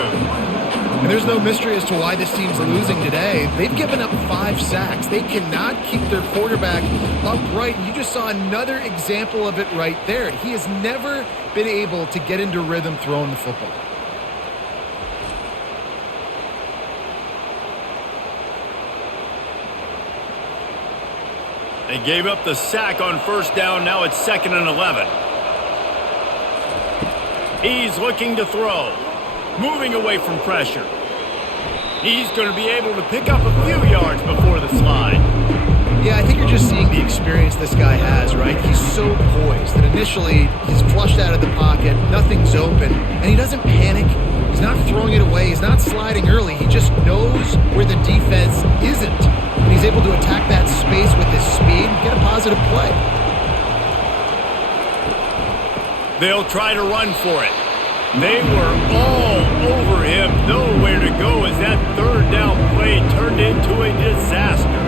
And there's no mystery as to why this team's losing today. They've given up 5 sacks. They cannot keep their quarterback upright. And you just saw another example of it right there. He has never been able to get into rhythm throwing the football. They gave up the sack on 1st down. Now it's 2nd and 11. He's looking to throw. Moving away from pressure. He's going to be able to pick up a few yards before the slide. Yeah, I think you're just seeing the experience this guy has, right? He's so poised that initially he's flushed out of the pocket, nothing's open, and he doesn't panic. He's not throwing it away. He's not sliding early. He just knows where the defense isn't. And he's able to attack that space with his speed and get a positive play. They'll try to run for it. They were all over him, nowhere to go as that 3rd down play turned into a disaster.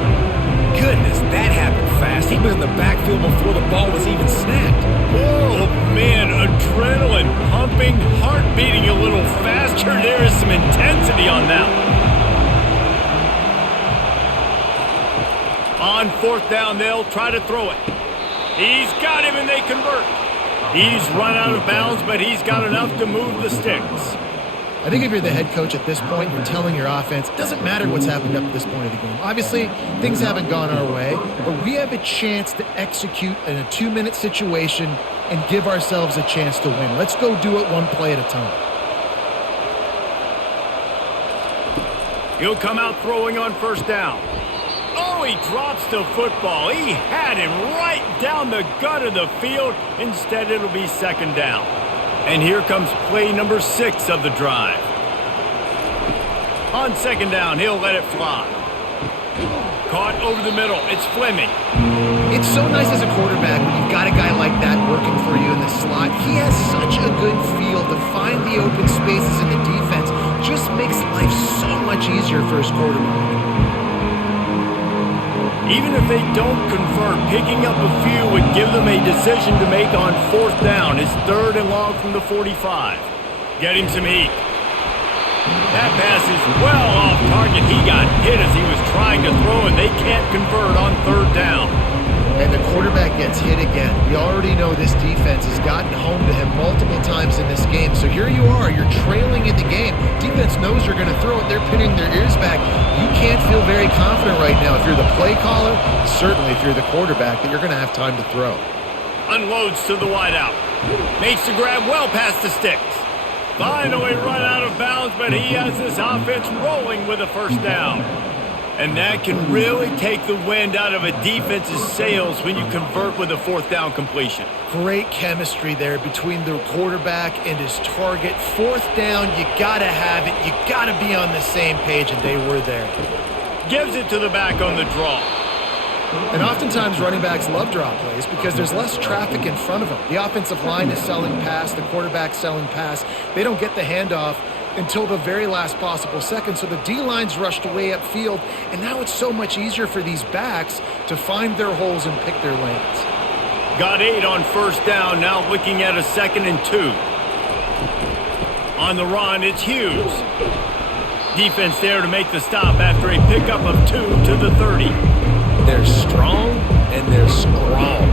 Goodness, that happened fast. He was in the backfield before the ball was even snapped. Oh, man, adrenaline pumping, heart beating a little faster. There is some intensity on that one. On 4th down, they'll try to throw it. He's got him, and they convert. He's run out of bounds, but he's got enough to move the sticks. I think if you're the head coach at this point, you're telling your offense, it doesn't matter what's happened up to this point of the game. Obviously, things haven't gone our way, but we have a chance to execute in a 2-minute situation and give ourselves a chance to win. Let's go do it one play at a time. He'll come out throwing on 1st down. Oh, he drops the football. He had him right down the gut of the field. Instead, it'll be 2nd down. And here comes play number 6 of the drive. On 2nd down, he'll let it fly. Caught over the middle. It's Fleming. It's so nice as a quarterback when you've got a guy like that working for you in the slot. He has such a good feel to find the open spaces in the defense. Just makes life so much easier for his quarterback. Even if they don't convert, picking up a few would give them a decision to make on 4th down. It's 3rd and long from the 45. Get him some heat. That pass is well off target. He got hit as he was trying to throw, and they can't convert on 3rd down. And the quarterback gets hit again. We already know this defense has gotten home to him multiple times in this game. So here you are, you're trailing in the game. Defense knows you're going to throw it. They're pinning their ears back. You can't feel very confident right now if you're the play caller, certainly if you're the quarterback, that you're going to have time to throw. Unloads to the wideout. Makes the grab well past the sticks. Finally run out of bounds, but he has this offense rolling with a 1st down. And that can really take the wind out of a defense's sails when you convert with a 4th down completion. Great chemistry there between the quarterback and his target. 4th down, you got to have it. You got to be on the same page, and they were there. Gives it to the back on the draw. And oftentimes running backs love draw plays because there's less traffic in front of them. The offensive line is selling pass, the quarterback's selling pass. They don't get the handoff until the very last possible second, so the D-line's rushed way upfield, and now it's so much easier for these backs to find their holes and pick their lanes. Got 8 on 1st down, now looking at a 2nd and 2. On the run, it's Hughes. Defense there to make the stop after a pickup of 2 to the 30. They're strong and they're strong.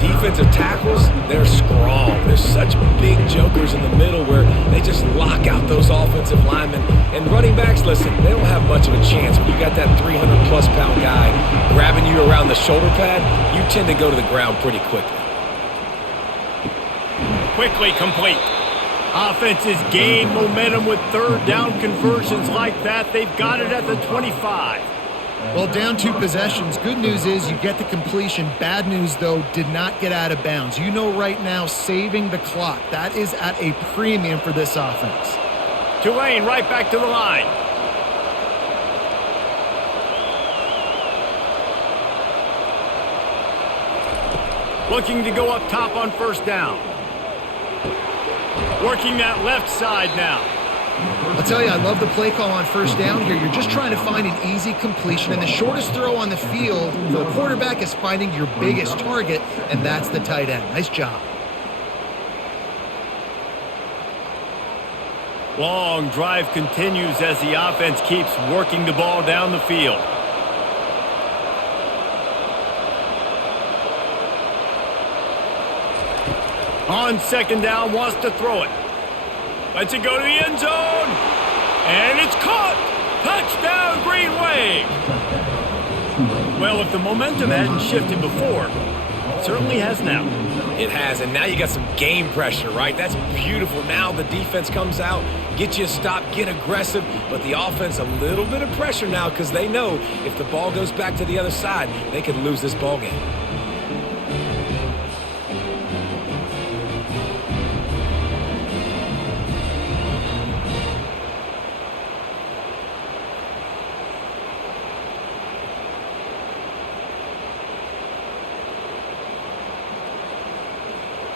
Defensive tackles, they're strong. There's such big jokers in the middle where they just lock out those offensive linemen. And running backs, listen, they don't have much of a chance. When you got that 300-plus pound guy grabbing you around the shoulder pad, you tend to go to the ground pretty quickly. Quickly complete. Offenses gain momentum with 3rd down conversions like that. They've got it at the 25. Well, down 2 possessions. Good news is you get the completion. Bad news, though, did not get out of bounds. You know right now, saving the clock, that is at a premium for this offense. Tulane right back to the line. Looking to go up top on first down. Working that left side now. I'll tell you, I love the play call on first down here. You're just trying to find an easy completion, and the shortest throw on the field for the quarterback is finding your biggest target, and that's the tight end. Nice job. Long drive continues as the offense keeps working the ball down the field. On second down, wants to throw it. Lets it go to the end zone. And it's caught. Touchdown, Green Wave. Well, if the momentum hadn't shifted before, it certainly has now. It has, and now you got some game pressure, right? That's beautiful. Now the defense comes out, get you a stop, get aggressive, but the offense a little bit of pressure now because they know if the ball goes back to the other side, they could lose this ball game.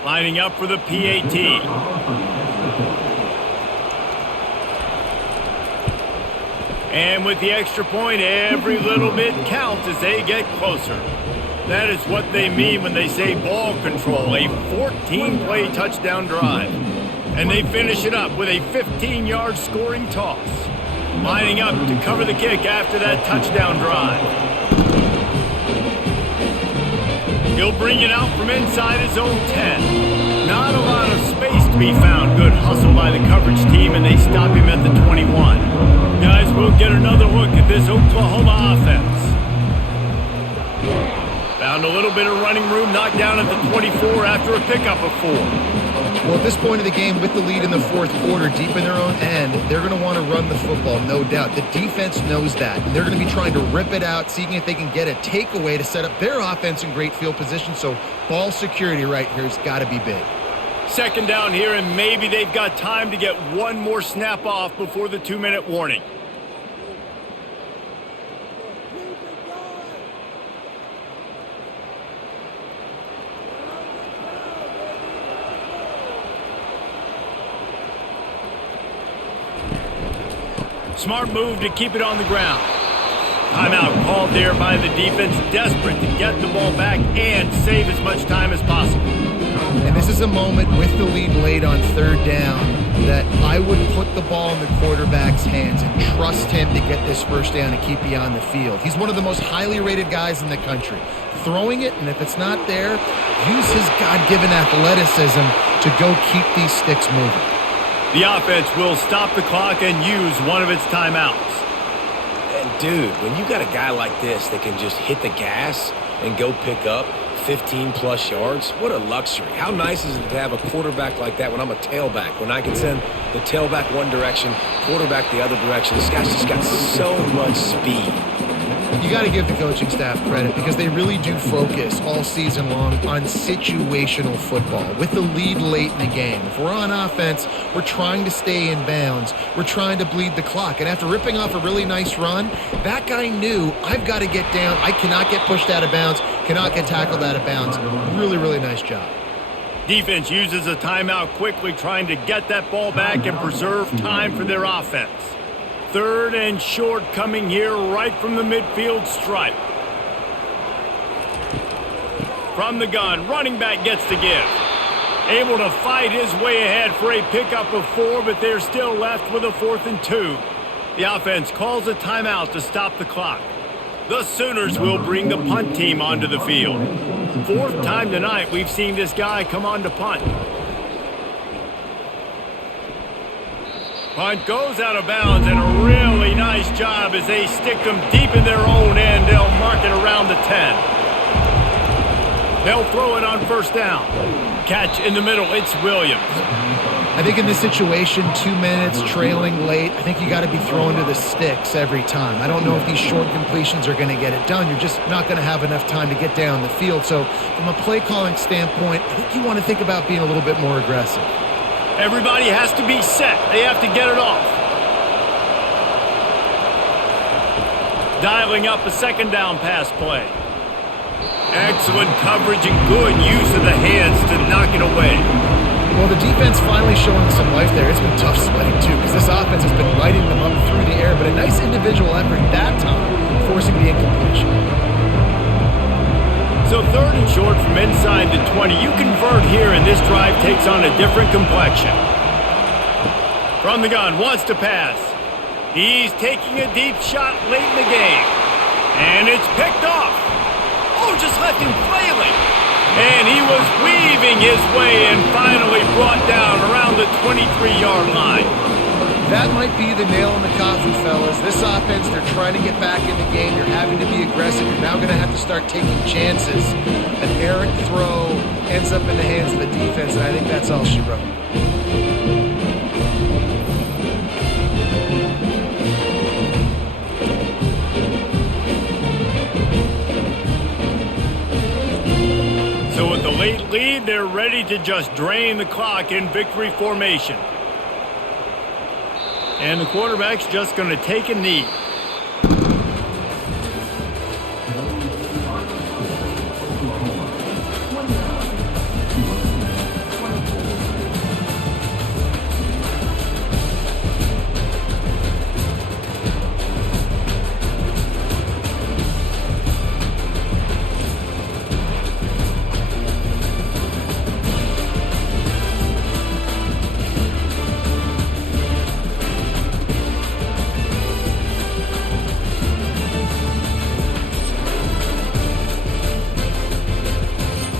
Lining up for the PAT. And with the extra point, every little bit counts as they get closer. That is what they mean when they say ball control, a 14-play touchdown drive. And they finish it up with a 15-yard scoring toss. Lining up to cover the kick after that touchdown drive. He'll bring it out from inside his own 10. Not a lot of space to be found. Good hustle by the coverage team, and they stop him at the 21. Guys, we'll get another look at this Oklahoma offense. Found a little bit of running room, knocked down at the 24 after a pickup of 4. Well, at this point of the game, with the lead in the fourth quarter, deep in their own end, they're going to want to run the football, no doubt. The defense knows that, and they're going to be trying to rip it out, seeing if they can get a takeaway to set up their offense in great field position. So ball security right here has got to be big. Second down here, and maybe they've got time to get one more snap off before the 2-minute warning. Smart move to keep it on the ground. Timeout called there by the defense, desperate to get the ball back and save as much time as possible. And this is a moment with the lead late on third down that I would put the ball in the quarterback's hands and trust him to get this first down and keep you on the field. He's one of the most highly rated guys in the country. Throwing it, and if it's not there, use his God-given athleticism to go keep these sticks moving. The offense will stop the clock and use one of its timeouts. And dude, when you got a guy like this that can just hit the gas and go pick up 15-plus yards, what a luxury. How nice is it to have a quarterback like that when I'm a tailback, when I can send the tailback one direction, quarterback the other direction. This guy's just got so much speed. You got to give the coaching staff credit because they really do focus all season long on situational football with the lead late in the game. If we're on offense, we're trying to stay in bounds. We're trying to bleed the clock. And after ripping off a really nice run, that guy knew, I've got to get down. I cannot get pushed out of bounds, cannot get tackled out of bounds. Really, really nice job. Defense uses a timeout quickly, trying to get that ball back and preserve time for their offense. Third and short coming here right from the midfield stripe. From the gun, running back gets to give. Able to fight his way ahead for a pickup of 4, but they're still left with a 4th and 2. The offense calls a timeout to stop the clock. The Sooners will bring the punt team onto the field. 4th time tonight we've seen this guy come on to punt. Punt goes out of bounds, and a really nice job as they stick them deep in their own end. They'll mark it around the 10. They'll throw it on first down. Catch in the middle. It's Williams. I think in this situation, 2 minutes, trailing late, I think you got to be throwing to the sticks every time. I don't know if these short completions are going to get it done. You're just not going to have enough time to get down the field. So from a play calling standpoint, I think you want to think about being a little bit more aggressive. Everybody has to be set. They have to get it off. Dialing up a second down pass play. Excellent coverage and good use of the hands to knock it away. Well, the defense finally showing some life there. It's been tough sledding, too, because this offense has been lighting them up through the air, but a nice individual effort that time, forcing the incompletion. So 3rd and short from inside the 20. You convert here, and this drive takes on a different complexion. From the gun, wants to pass. He's taking a deep shot late in the game. And it's picked off. Oh, just left him flailing. And he was weaving his way and finally brought down around the 23-yard line. That might be the nail in the coffin, fellas. This offense, they're trying to get back in the game. You're having to be aggressive. You're now going to have to start taking chances. An errant throw ends up in the hands of the defense, and I think that's all she wrote. So with the late lead, they're ready to just drain the clock in victory formation. And the quarterback's just going to take a knee.